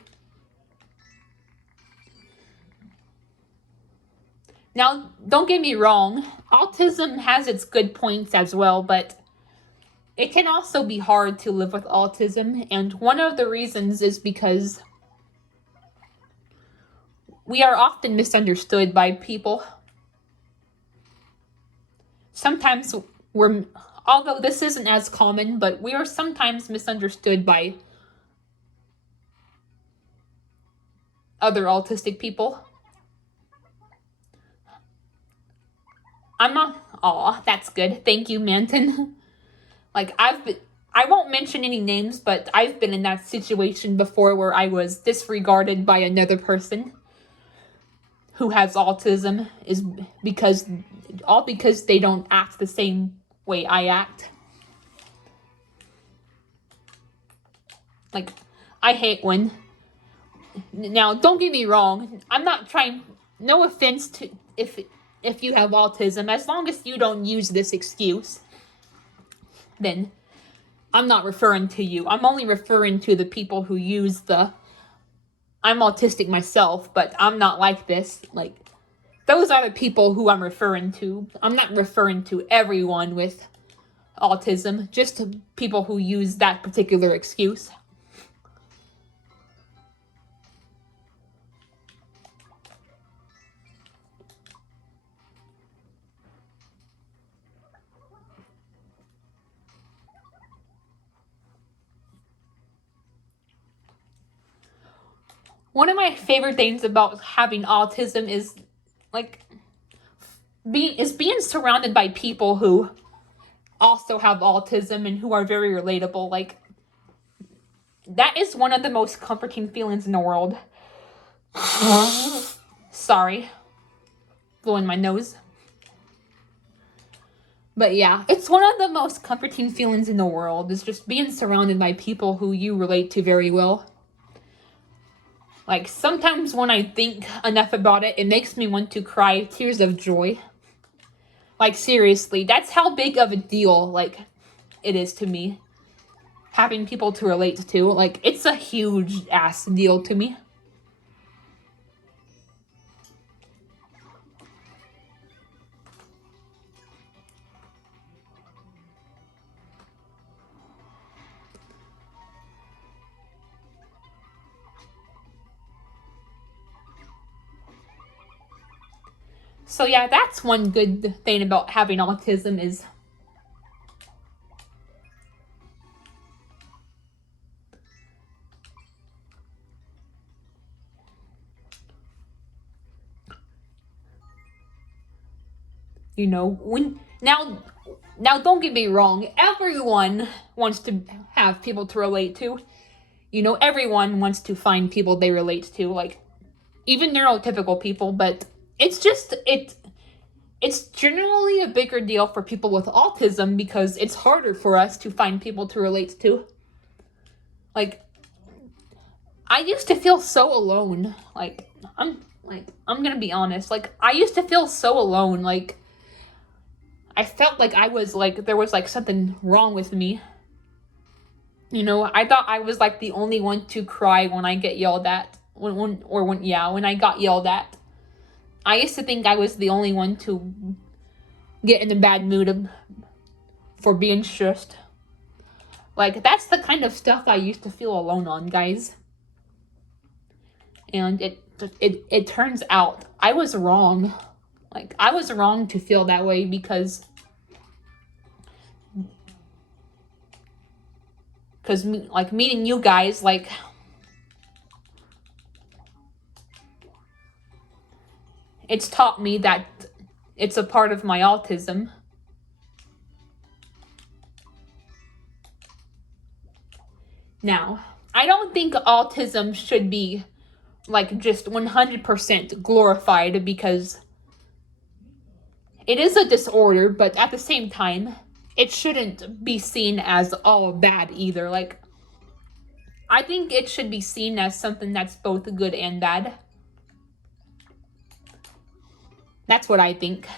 Now, don't get me wrong, autism has its good points as well, but it can also be hard to live with autism, and one of the reasons is because we are often misunderstood by people. Sometimes although this isn't as common, but we are sometimes misunderstood by other autistic people. I'm not. Aw, that's good. Thank you, Manton. Like, I won't mention any names, but I've been in that situation before where I was disregarded by another person who has autism, is because they don't act the same way I act. Like, I hate when. Now, don't get me wrong. I'm not trying. No offense to if you have autism, as long as you don't use this excuse, then I'm not referring to you. I'm only referring to the people who use the I'm autistic myself, but I'm not like this. Like, those are the people who I'm referring to. I'm not referring to everyone with autism, just to people who use that particular excuse. One of my favorite things about having autism is like being surrounded by people who also have autism and who are very relatable. Like, that is one of the most comforting feelings in the world. Sorry. Blowing my nose. But yeah, it's one of the most comforting feelings in the world, is just being surrounded by people who you relate to very well. Like, sometimes when I think enough about it, it makes me want to cry tears of joy. Like, seriously, that's how big of a deal, like, it is to me. Having people to relate to, like, it's a huge ass deal to me. So yeah, that's one good thing about having autism is when now don't get me wrong, everyone wants to have people to relate to. Everyone wants to find people they relate to, like even neurotypical people, but it's generally a bigger deal for people with autism because it's harder for us to find people to relate to. Like, I used to feel so alone. I'm gonna be honest. Like, I used to feel so alone. Like, I felt like I was like there was like something wrong with me. I thought I was like the only one to cry when I get yelled at. When I got yelled at. I used to think I was the only one to get in a bad mood for being stressed. Like, that's the kind of stuff I used to feel alone on, guys. And it turns out I was wrong. Like, I was wrong to feel that way because like, meeting you guys, like, it's taught me that it's a part of my autism. Now, I don't think autism should be like just 100% glorified because it is a disorder, but at the same time, it shouldn't be seen as all bad either. Like, I think it should be seen as something that's both good and bad. That's what I think.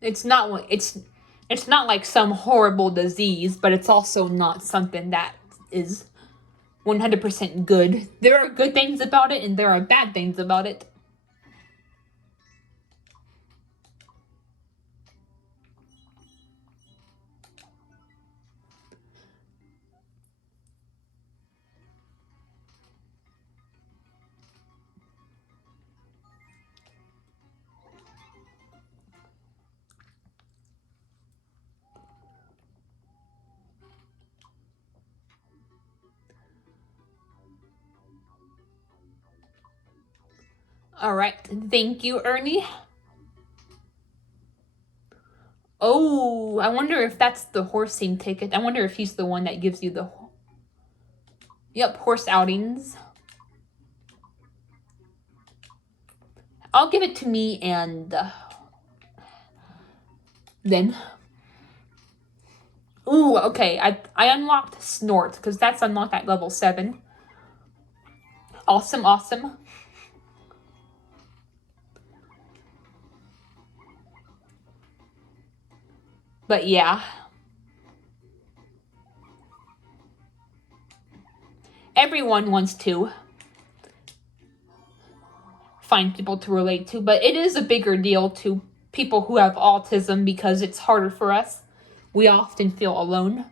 it's not like some horrible disease, but it's also not something that is 100% good. There are good things about it and there are bad things about it. All right, thank you, Ernie. Oh, I wonder if that's the horsing ticket. I wonder if he's the one that gives you the... Yep, horse outings. I'll give it to me and then... Ooh, okay, I unlocked Snort, because that's unlocked at level 7. Awesome, awesome. But yeah. Everyone wants to find people to relate to, but it is a bigger deal to people who have autism because it's harder for us. We often feel alone.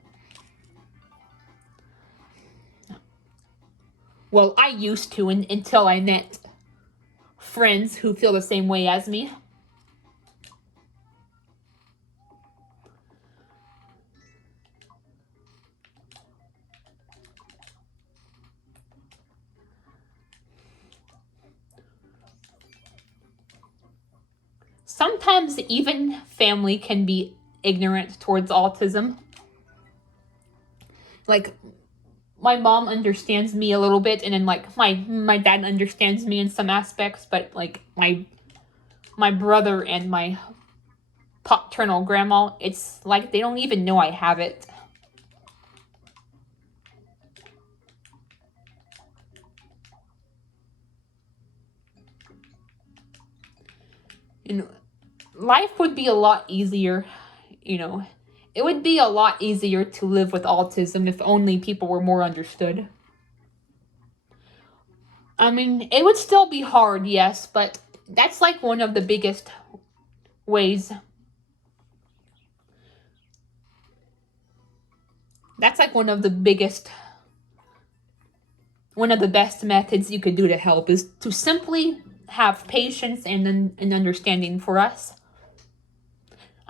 Well, I used to until I met friends who feel the same way as me. Sometimes even family can be ignorant towards autism. Like, my mom understands me a little bit, and then like my dad understands me in some aspects, but like my brother and my paternal grandma, it's like they don't even know I have it. You know, life would be a lot easier, you know. It would be a lot easier to live with autism if only people were more understood. I mean, it would still be hard, yes, but that's like one of the biggest ways. That's like one of the best methods you could do to help is to simply have patience and an understanding for us.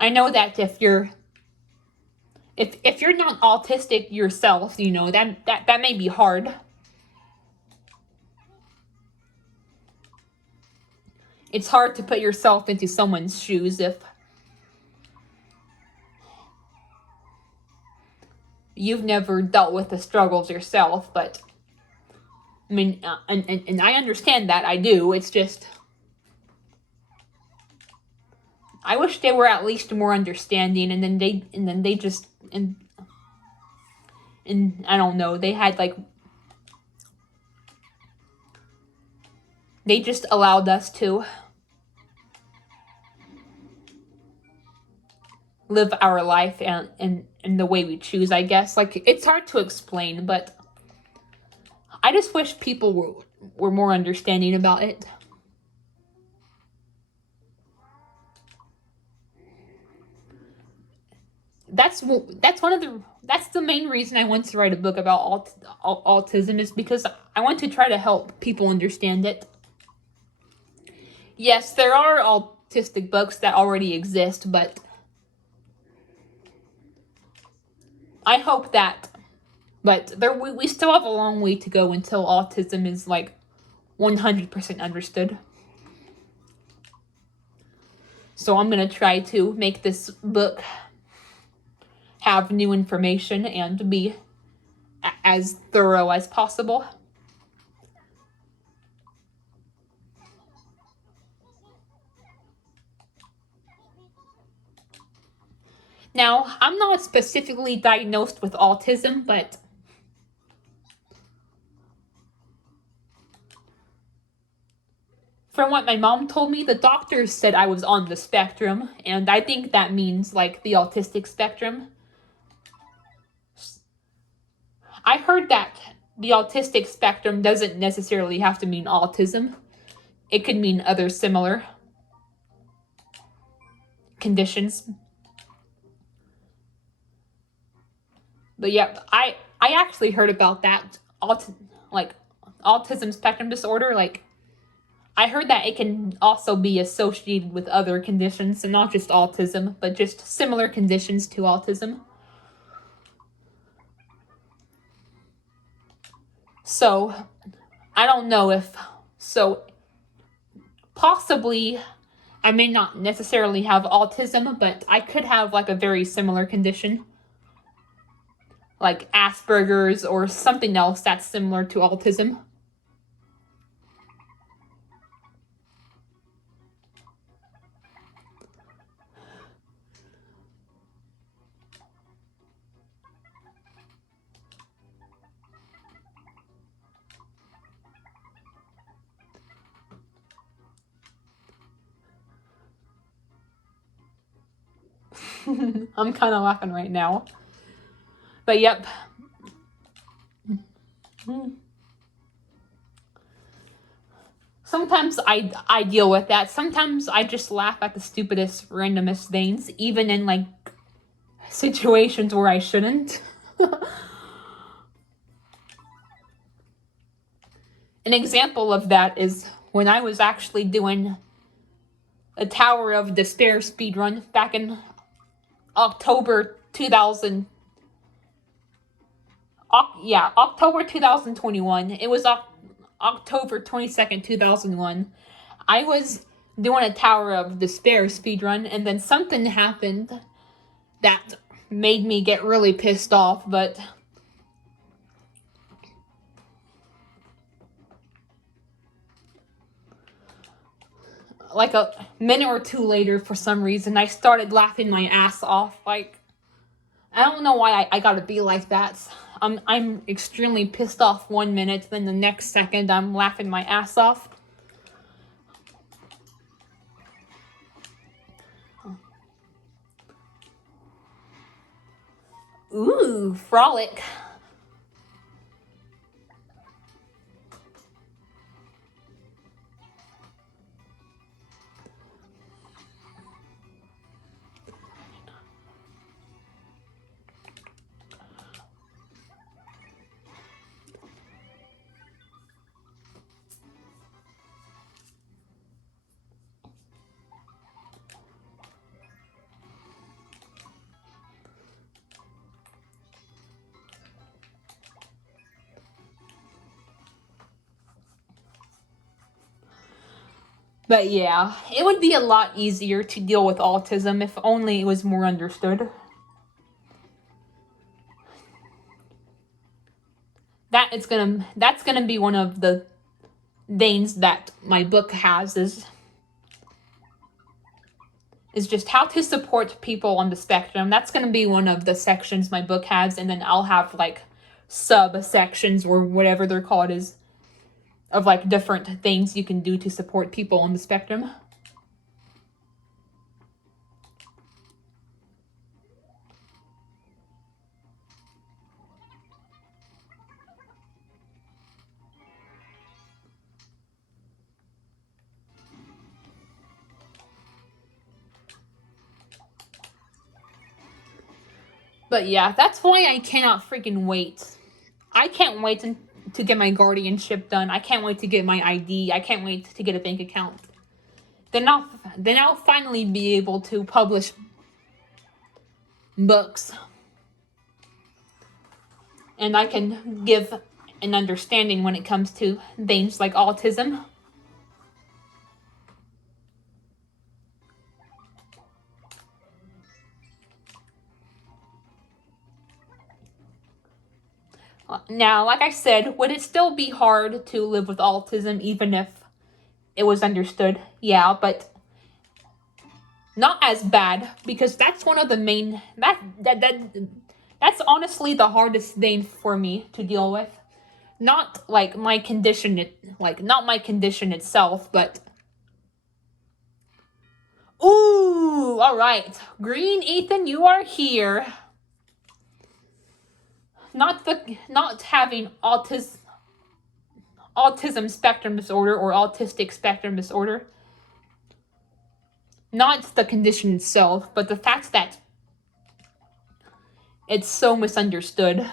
I know that if you're not autistic yourself, you know, that may be hard. It's hard to put yourself into someone's shoes if you've never dealt with the struggles yourself, but I mean, and I understand that, I do. It's just, I wish they were at least more understanding, and then they just, and I don't know, they had like, they just allowed us to live our life and the way we choose, I guess. Like, it's hard to explain, but I just wish people were more understanding about it. That's the main reason I want to write a book about autism, is because I want to try to help people understand it. Yes, there are autistic books that already exist, but I hope that, but we still have a long way to go until autism is like 100% understood. So I'm gonna try to make this book have new information and be as thorough as possible. Now, I'm not specifically diagnosed with autism, but from what my mom told me, the doctors said I was on the spectrum, and I think that means like the autistic spectrum. I heard that the autistic spectrum doesn't necessarily have to mean autism. It could mean other similar conditions. But yeah, I actually heard about that autism spectrum disorder. Like, I heard that it can also be associated with other conditions, and not just autism, but just similar conditions to autism. So, I don't know if, so possibly I may not necessarily have autism, but I could have like a very similar condition, like Asperger's or something else that's similar to autism. I'm kind of laughing right now. But yep. Sometimes I deal with that. Sometimes I just laugh at the stupidest, randomest things, even in like situations where I shouldn't. An example of that is when I was actually doing a Tower of Despair speedrun back in October 2000. October 2021. It was October 22nd, 2001. I was doing a Tower of Despair speedrun, and then something happened that made me get really pissed off, but like a minute or two later, for some reason, I started laughing my ass off. Like, I don't know why I gotta be like that. I'm extremely pissed off 1 minute, then the next second I'm laughing my ass off. Ooh, frolic. But yeah, it would be a lot easier to deal with autism if only it was more understood. That's gonna be one of the things that my book has is just how to support people on the spectrum. That's gonna be one of the sections my book has, and then I'll have like sub-sections or whatever they're called is of like different things you can do to support people on the spectrum. But yeah, that's why I cannot freaking wait. I can't wait to get my guardianship done. I can't wait to get my ID. I can't wait to get a bank account. Then I'll finally be able to publish books. And I can give an understanding when it comes to things like autism. Now, like I said, would it still be hard to live with autism even if it was understood? Yeah, but not as bad, because that's one of the main that's honestly the hardest thing for me to deal with. Not like my condition, not my condition itself, but Ooh, all right. Green Ethan, you are here. Not having autism spectrum disorder or autistic spectrum disorder. Not the condition itself, but the fact that it's so misunderstood.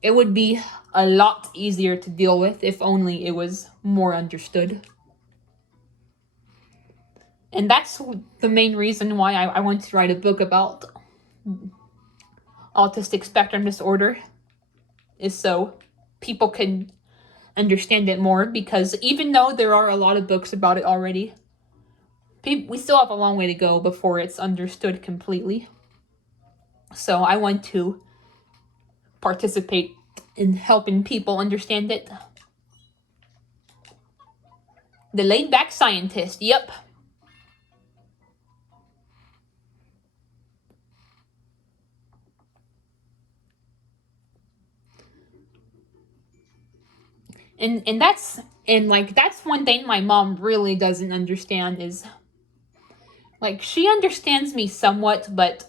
It would be a lot easier to deal with if only it was more understood. And that's the main reason why I want to write a book about autistic spectrum disorder, is so people can understand it more, because even though there are a lot of books about it already, we still have a long way to go before it's understood completely. So I want to participate in helping people understand it. The laid back scientist, yep. And that's one thing my mom really doesn't understand, is like, she understands me somewhat, but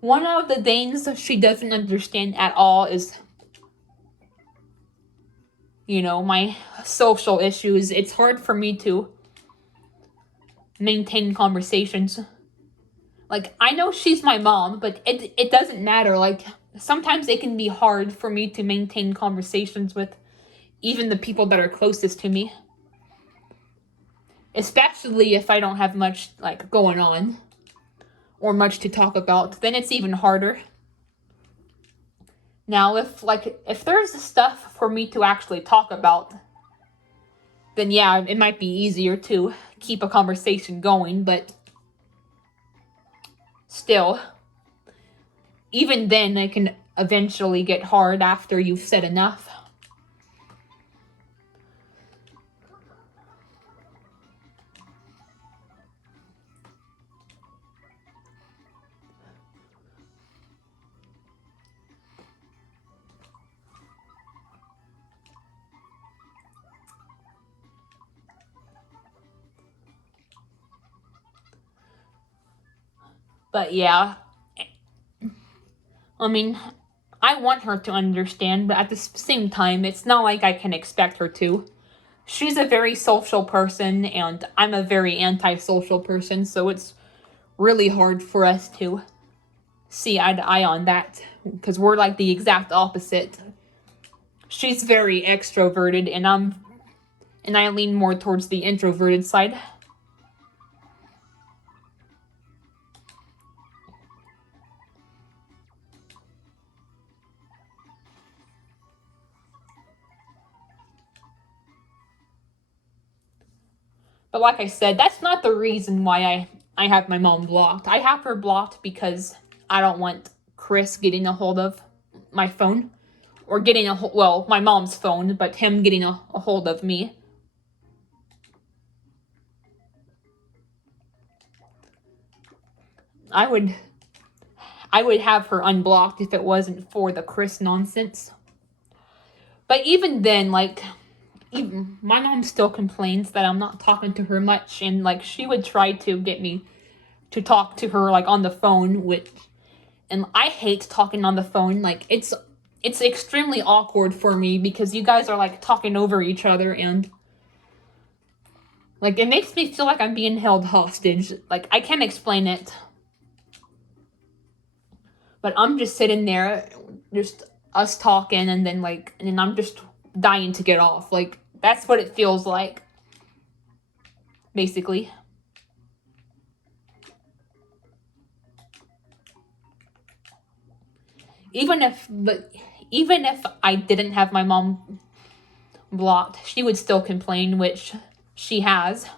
one of the things she doesn't understand at all is, my social issues. It's hard for me to maintain conversations. Like, I know she's my mom, but it doesn't matter. Like, sometimes it can be hard for me to maintain conversations with even the people that are closest to me. Especially if I don't have much, like, going on or much to talk about, then it's even harder. Now, if there's stuff for me to actually talk about, then yeah, it might be easier to keep a conversation going, but still, even then, it can eventually get hard after you've said enough. But yeah, I mean, I want her to understand, but at the same time, it's not like I can expect her to. She's a very social person, and I'm a very antisocial person, so it's really hard for us to see eye to eye on that, because we're like the exact opposite. She's very extroverted, and I lean more towards the introverted side. But like I said, that's not the reason why I have my mom blocked. I have her blocked because I don't want Chris getting a hold of my phone. Or getting my mom's phone, but him getting a hold of me. I would have her unblocked if it wasn't for the Chris nonsense. But even then, like, even my mom still complains that I'm not talking to her much, and like, she would try to get me to talk to her, like, on the phone, and I hate talking on the phone. Like, it's extremely awkward for me because you guys are like talking over each other, and like, it makes me feel like I'm being held hostage. Like, I can't explain it. But I'm just sitting there, just us talking, and then I'm just dying to get off. Like, that's what it feels like, basically. Even if I didn't have my mom blocked, she would still complain, which she has.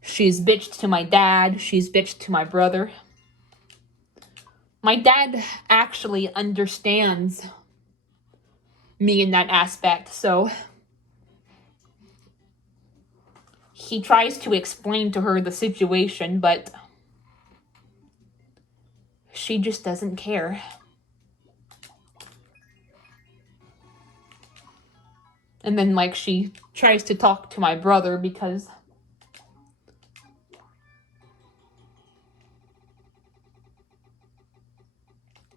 She's bitched to my dad. She's bitched to my brother. My dad actually understands me in that aspect, so he tries to explain to her the situation, but she just doesn't care. And then, like, she tries to talk to my brother because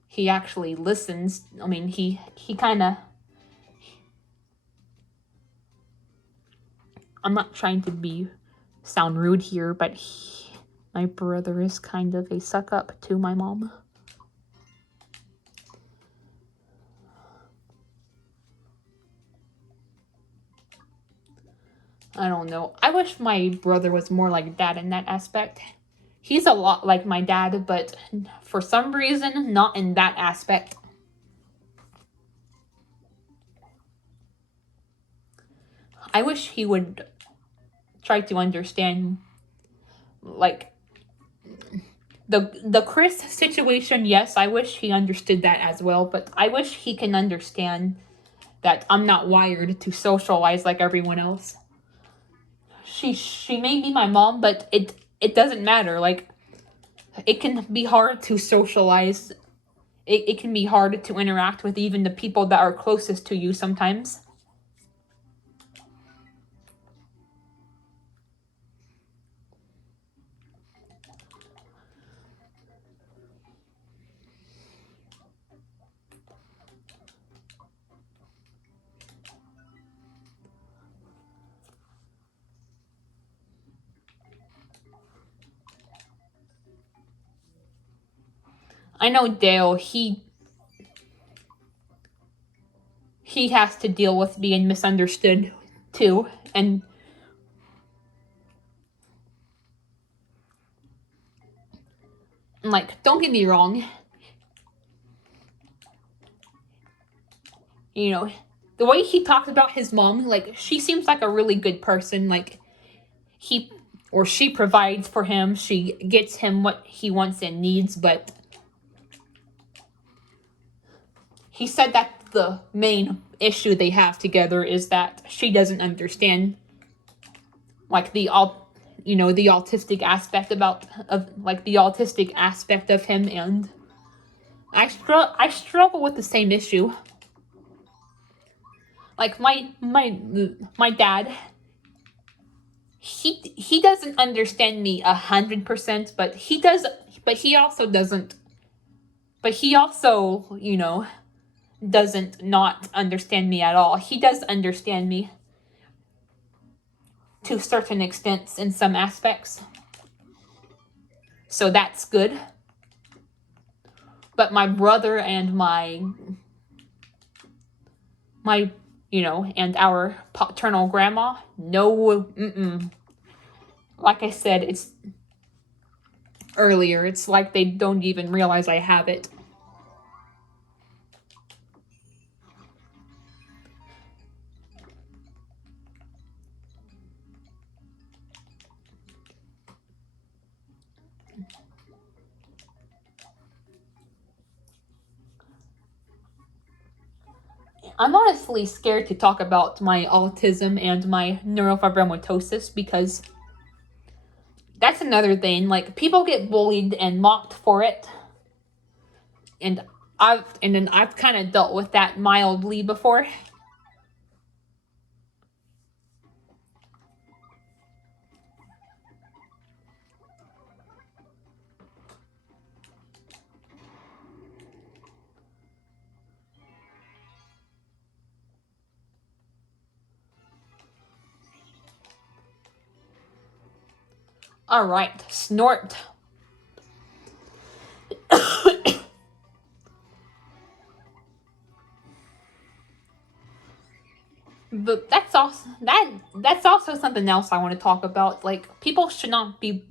he actually listens. I mean, he kind of... I'm not trying to sound rude here, but my brother is kind of a suck-up to my mom. I don't know. I wish my brother was more like Dad in that aspect. He's a lot like my dad, but for some reason, not in that aspect. I wish he would try to understand, like, the Chris situation. Yes, I wish he understood that as well, but I wish he can understand that I'm not wired to socialize like everyone else. She may be my mom, but it doesn't matter. Like, it can be hard to socialize. It can be hard to interact with even the people that are closest to you sometimes. I know Dale, he has to deal with being misunderstood too, and like, don't get me wrong, you know, the way he talks about his mom, like, she seems like a really good person. Like, he or she provides for him, she gets him what he wants and needs, but he said that the main issue they have together is that she doesn't understand, like, the autistic aspect of him, and I struggle with the same issue. Like, my dad, he doesn't understand me 100%, but he also doesn't, doesn't not understand me at all. He does understand me to certain extents in some aspects. So that's good. But my brother and and our paternal grandma, no, like I said, it's earlier, it's like they don't even realize I have it. I'm honestly scared to talk about my autism and my neurofibromatosis because that's another thing. Like, people get bullied and mocked for it, and I've kind of dealt with that mildly before. All right, snort. But that's also something else I want to talk about. Like, people should not be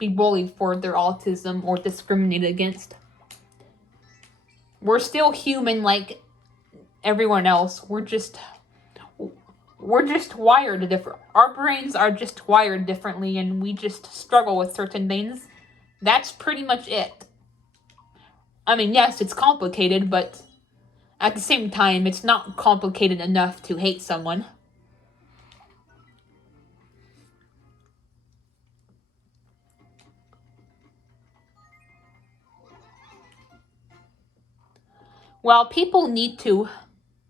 bullied for their autism or discriminated against. We're still human like everyone else. We're just wired different. Our brains are just wired differently, and we just struggle with certain things. That's pretty much it. I mean, yes, it's complicated, but at the same time, it's not complicated enough to hate someone. Well, people need to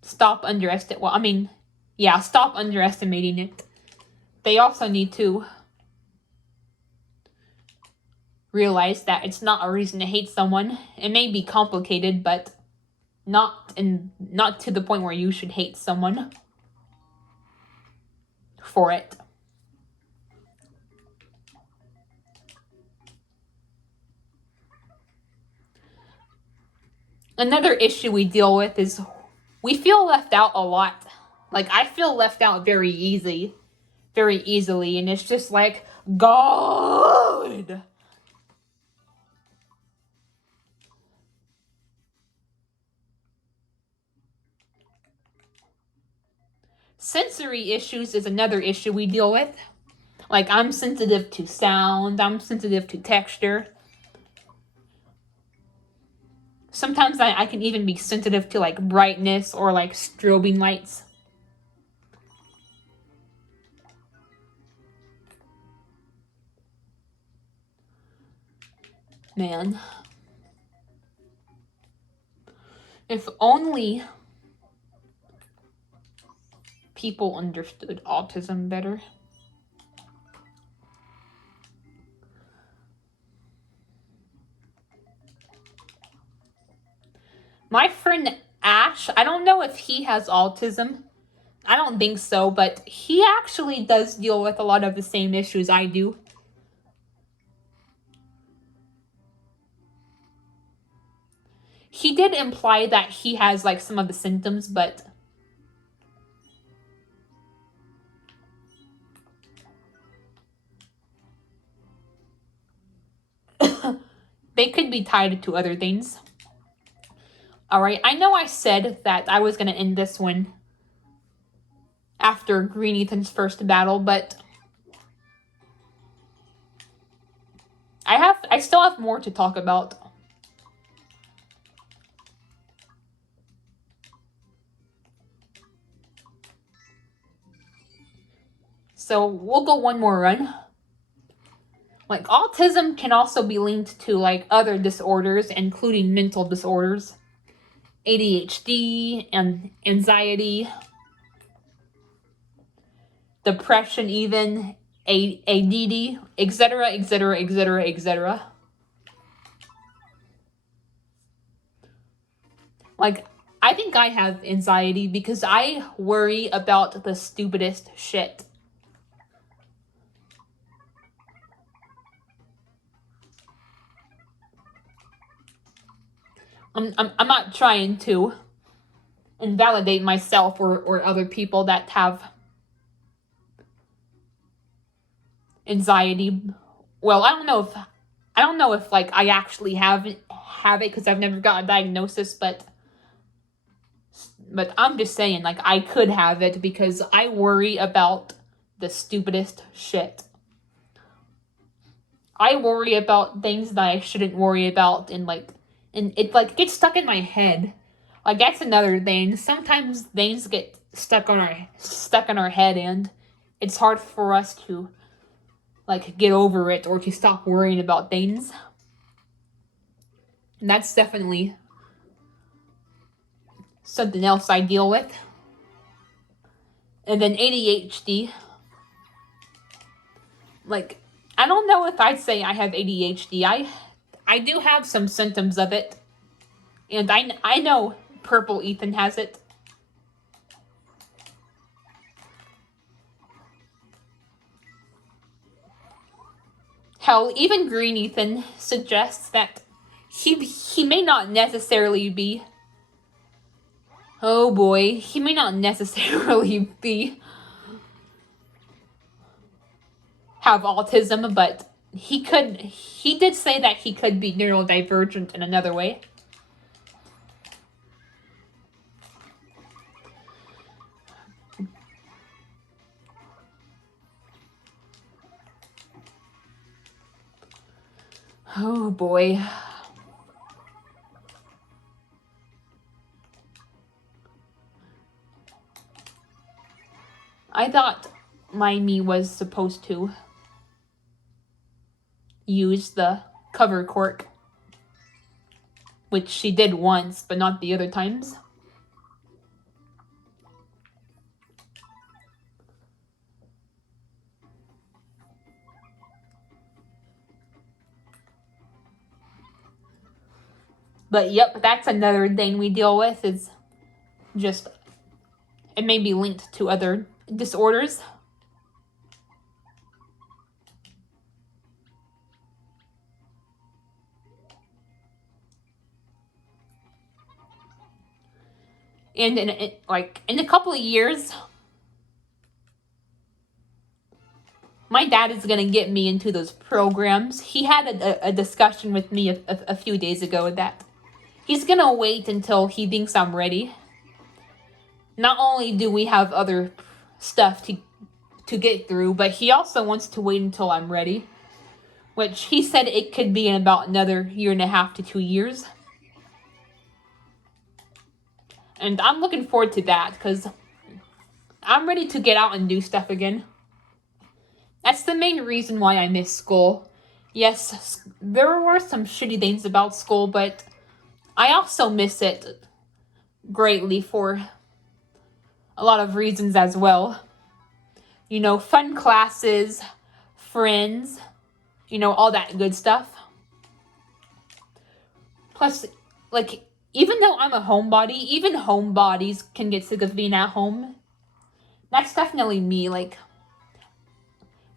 stop underestimating. Well, I mean, Yeah, stop underestimating it. They also need to realize that it's not a reason to hate someone. It may be complicated, but not to the point where you should hate someone for it. Another issue we deal with is we feel left out a lot. Like, I feel left out very easily, and it's just like, God! Sensory issues is another issue we deal with. Like, I'm sensitive to sound, I'm sensitive to texture. Sometimes I can even be sensitive to, like, brightness or, like, strobing lights. Man. If only people understood autism better. My friend Ash, I don't know if he has autism. I don't think so, but he actually does deal with a lot of the same issues I do. He did imply that he has, like, some of the symptoms, but they could be tied to other things. Alright, I know I said that I was going to end this one after Green Ethan's first battle, but I still have more to talk about. So we'll go one more run. Like, autism can also be linked to, like, other disorders, including mental disorders, ADHD, and anxiety, depression even, ADD, etc., etc., etc., etc. Like, I think I have anxiety because I worry about the stupidest shit. I'm not trying to invalidate myself or other people that have anxiety. Well, I don't know if like I actually have it because I've never got a diagnosis, but I'm just saying, like, I could have it because I worry about the stupidest shit. I worry about things that I shouldn't worry about, and it like gets stuck in my head. Like, that's another thing. Sometimes things get stuck in our head, and it's hard for us to, like, get over it or to stop worrying about things. And that's definitely something else I deal with. And then ADHD. Like, I don't know if I'd say I have ADHD. I do have some symptoms of it. And I know Purple Ethan has it. Hell, even Green Ethan suggests that he may not necessarily be... Oh boy, he may not necessarily have autism, but he did say that he could be neurodivergent in another way. Oh boy. I thought my me was supposed to use the cover cork, which she did once, but not the other times. But yep, that's another thing we deal with, is just, it may be linked to other disorders. And in a couple of years, my dad is going to get me into those programs. He had a discussion with me a few days ago that he's going to wait until he thinks I'm ready. Not only do we have other stuff to get through, but he also wants to wait until I'm ready, which he said it could be in about another 1.5 to 2 years. And I'm looking forward to that, because I'm ready to get out and do stuff again. That's the main reason why I miss school. Yes, there were some shitty things about school, but I also miss it greatly for a lot of reasons as well. You know, fun classes, friends, you know, all that good stuff. Plus, like, even though I'm a homebody, even homebodies can get sick of being at home. That's definitely me. Like,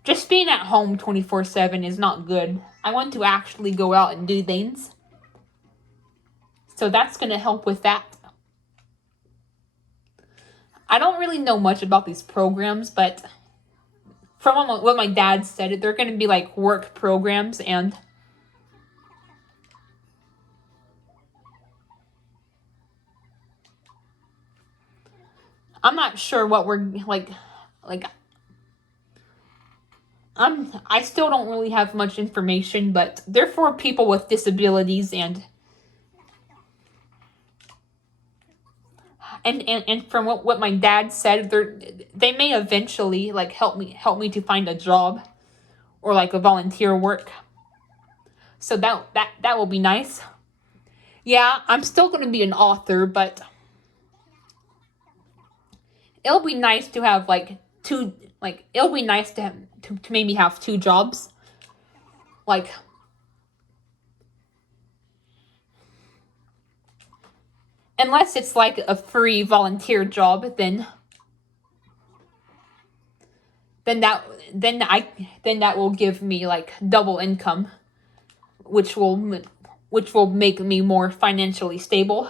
just being at home 24/7 is not good. I want to actually go out and do things. So that's going to help with that. I don't really know much about these programs, but from what my dad said, they're going to be like work programs, and I'm not sure what we're like I still don't really have much information, but they're for people with disabilities, and from what my dad said, they may eventually like help me to find a job or like a volunteer work. So that will be nice. Yeah, I'm still going to be an author, but it'll be nice to have it'll be nice to maybe have 2 jobs. Like, unless it's like a free volunteer job, then that will give me like double income, which will make me more financially stable.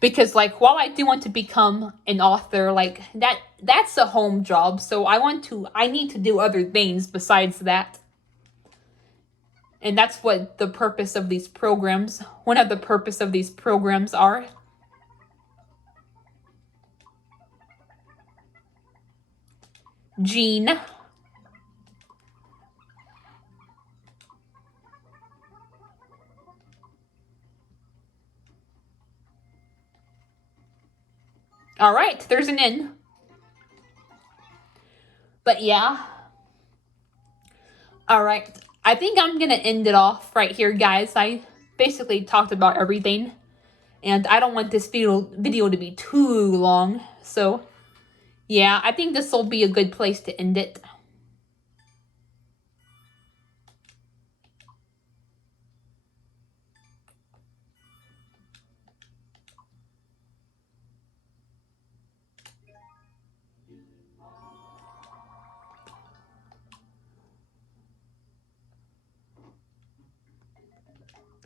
Because like, while I do want to become an author, like that's a home job, so I need to do other things besides that. And that's what the purpose of these programs, one of the purpose of these programs are. Jean. All right, there's an N. But yeah. All right. I think I'm going to end it off right here, guys. I basically talked about everything, and I don't want this video to be too long. So, yeah, I think this will be a good place to end it.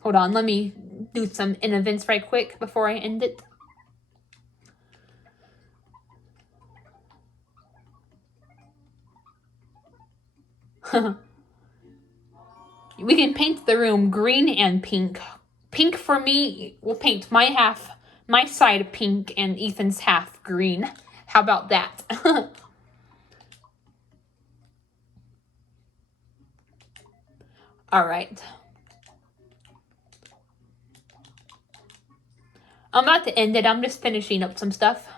Hold on, let me do some events right quick before I end it. We can paint the room green and pink. Pink for me, we'll paint my side pink and Ethan's half green. How about that? All right. I'm about to end it. I'm just finishing up some stuff.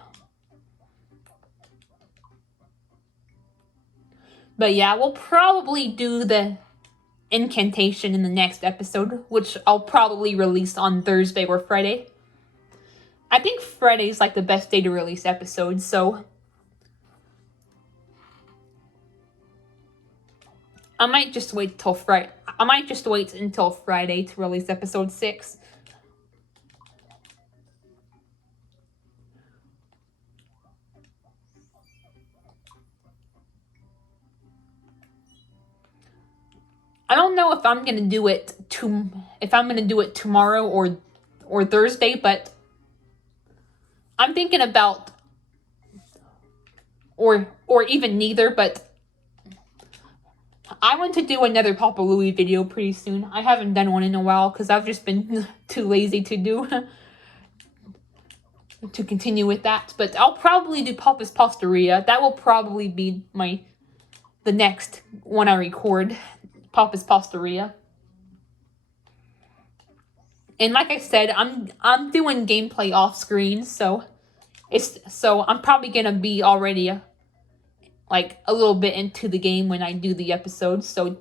But yeah, we'll probably do the incantation in the next episode, which I'll probably release on Thursday or Friday. I think Friday's like the best day to release episodes, so I might just wait till Friday. I might just wait until Friday to release episode 6. I don't know if I'm gonna do it tomorrow or Thursday, but I'm thinking about or even neither, but I want to do another Papa Louie video pretty soon. I haven't done one in a while because I've just been too lazy to continue with that. But I'll probably do Papa's Pastaria. That will probably be the next one I record, Papa's Pastaria. And like I said, I'm doing gameplay off screen, so I'm probably gonna be already like a little bit into the game when I do the episode, so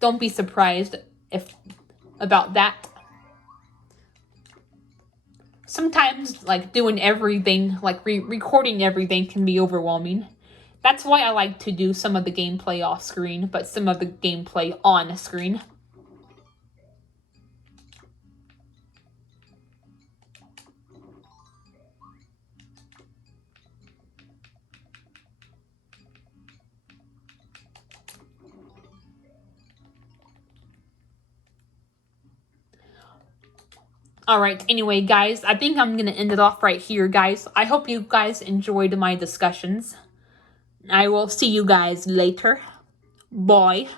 don't be surprised about that. Sometimes like doing everything, like recording everything can be overwhelming. That's why I like to do some of the gameplay off screen, but some of the gameplay on screen. Alright, anyway, guys, I think I'm going to end it off right here, guys. I hope you guys enjoyed my discussions. I will see you guys later. Bye.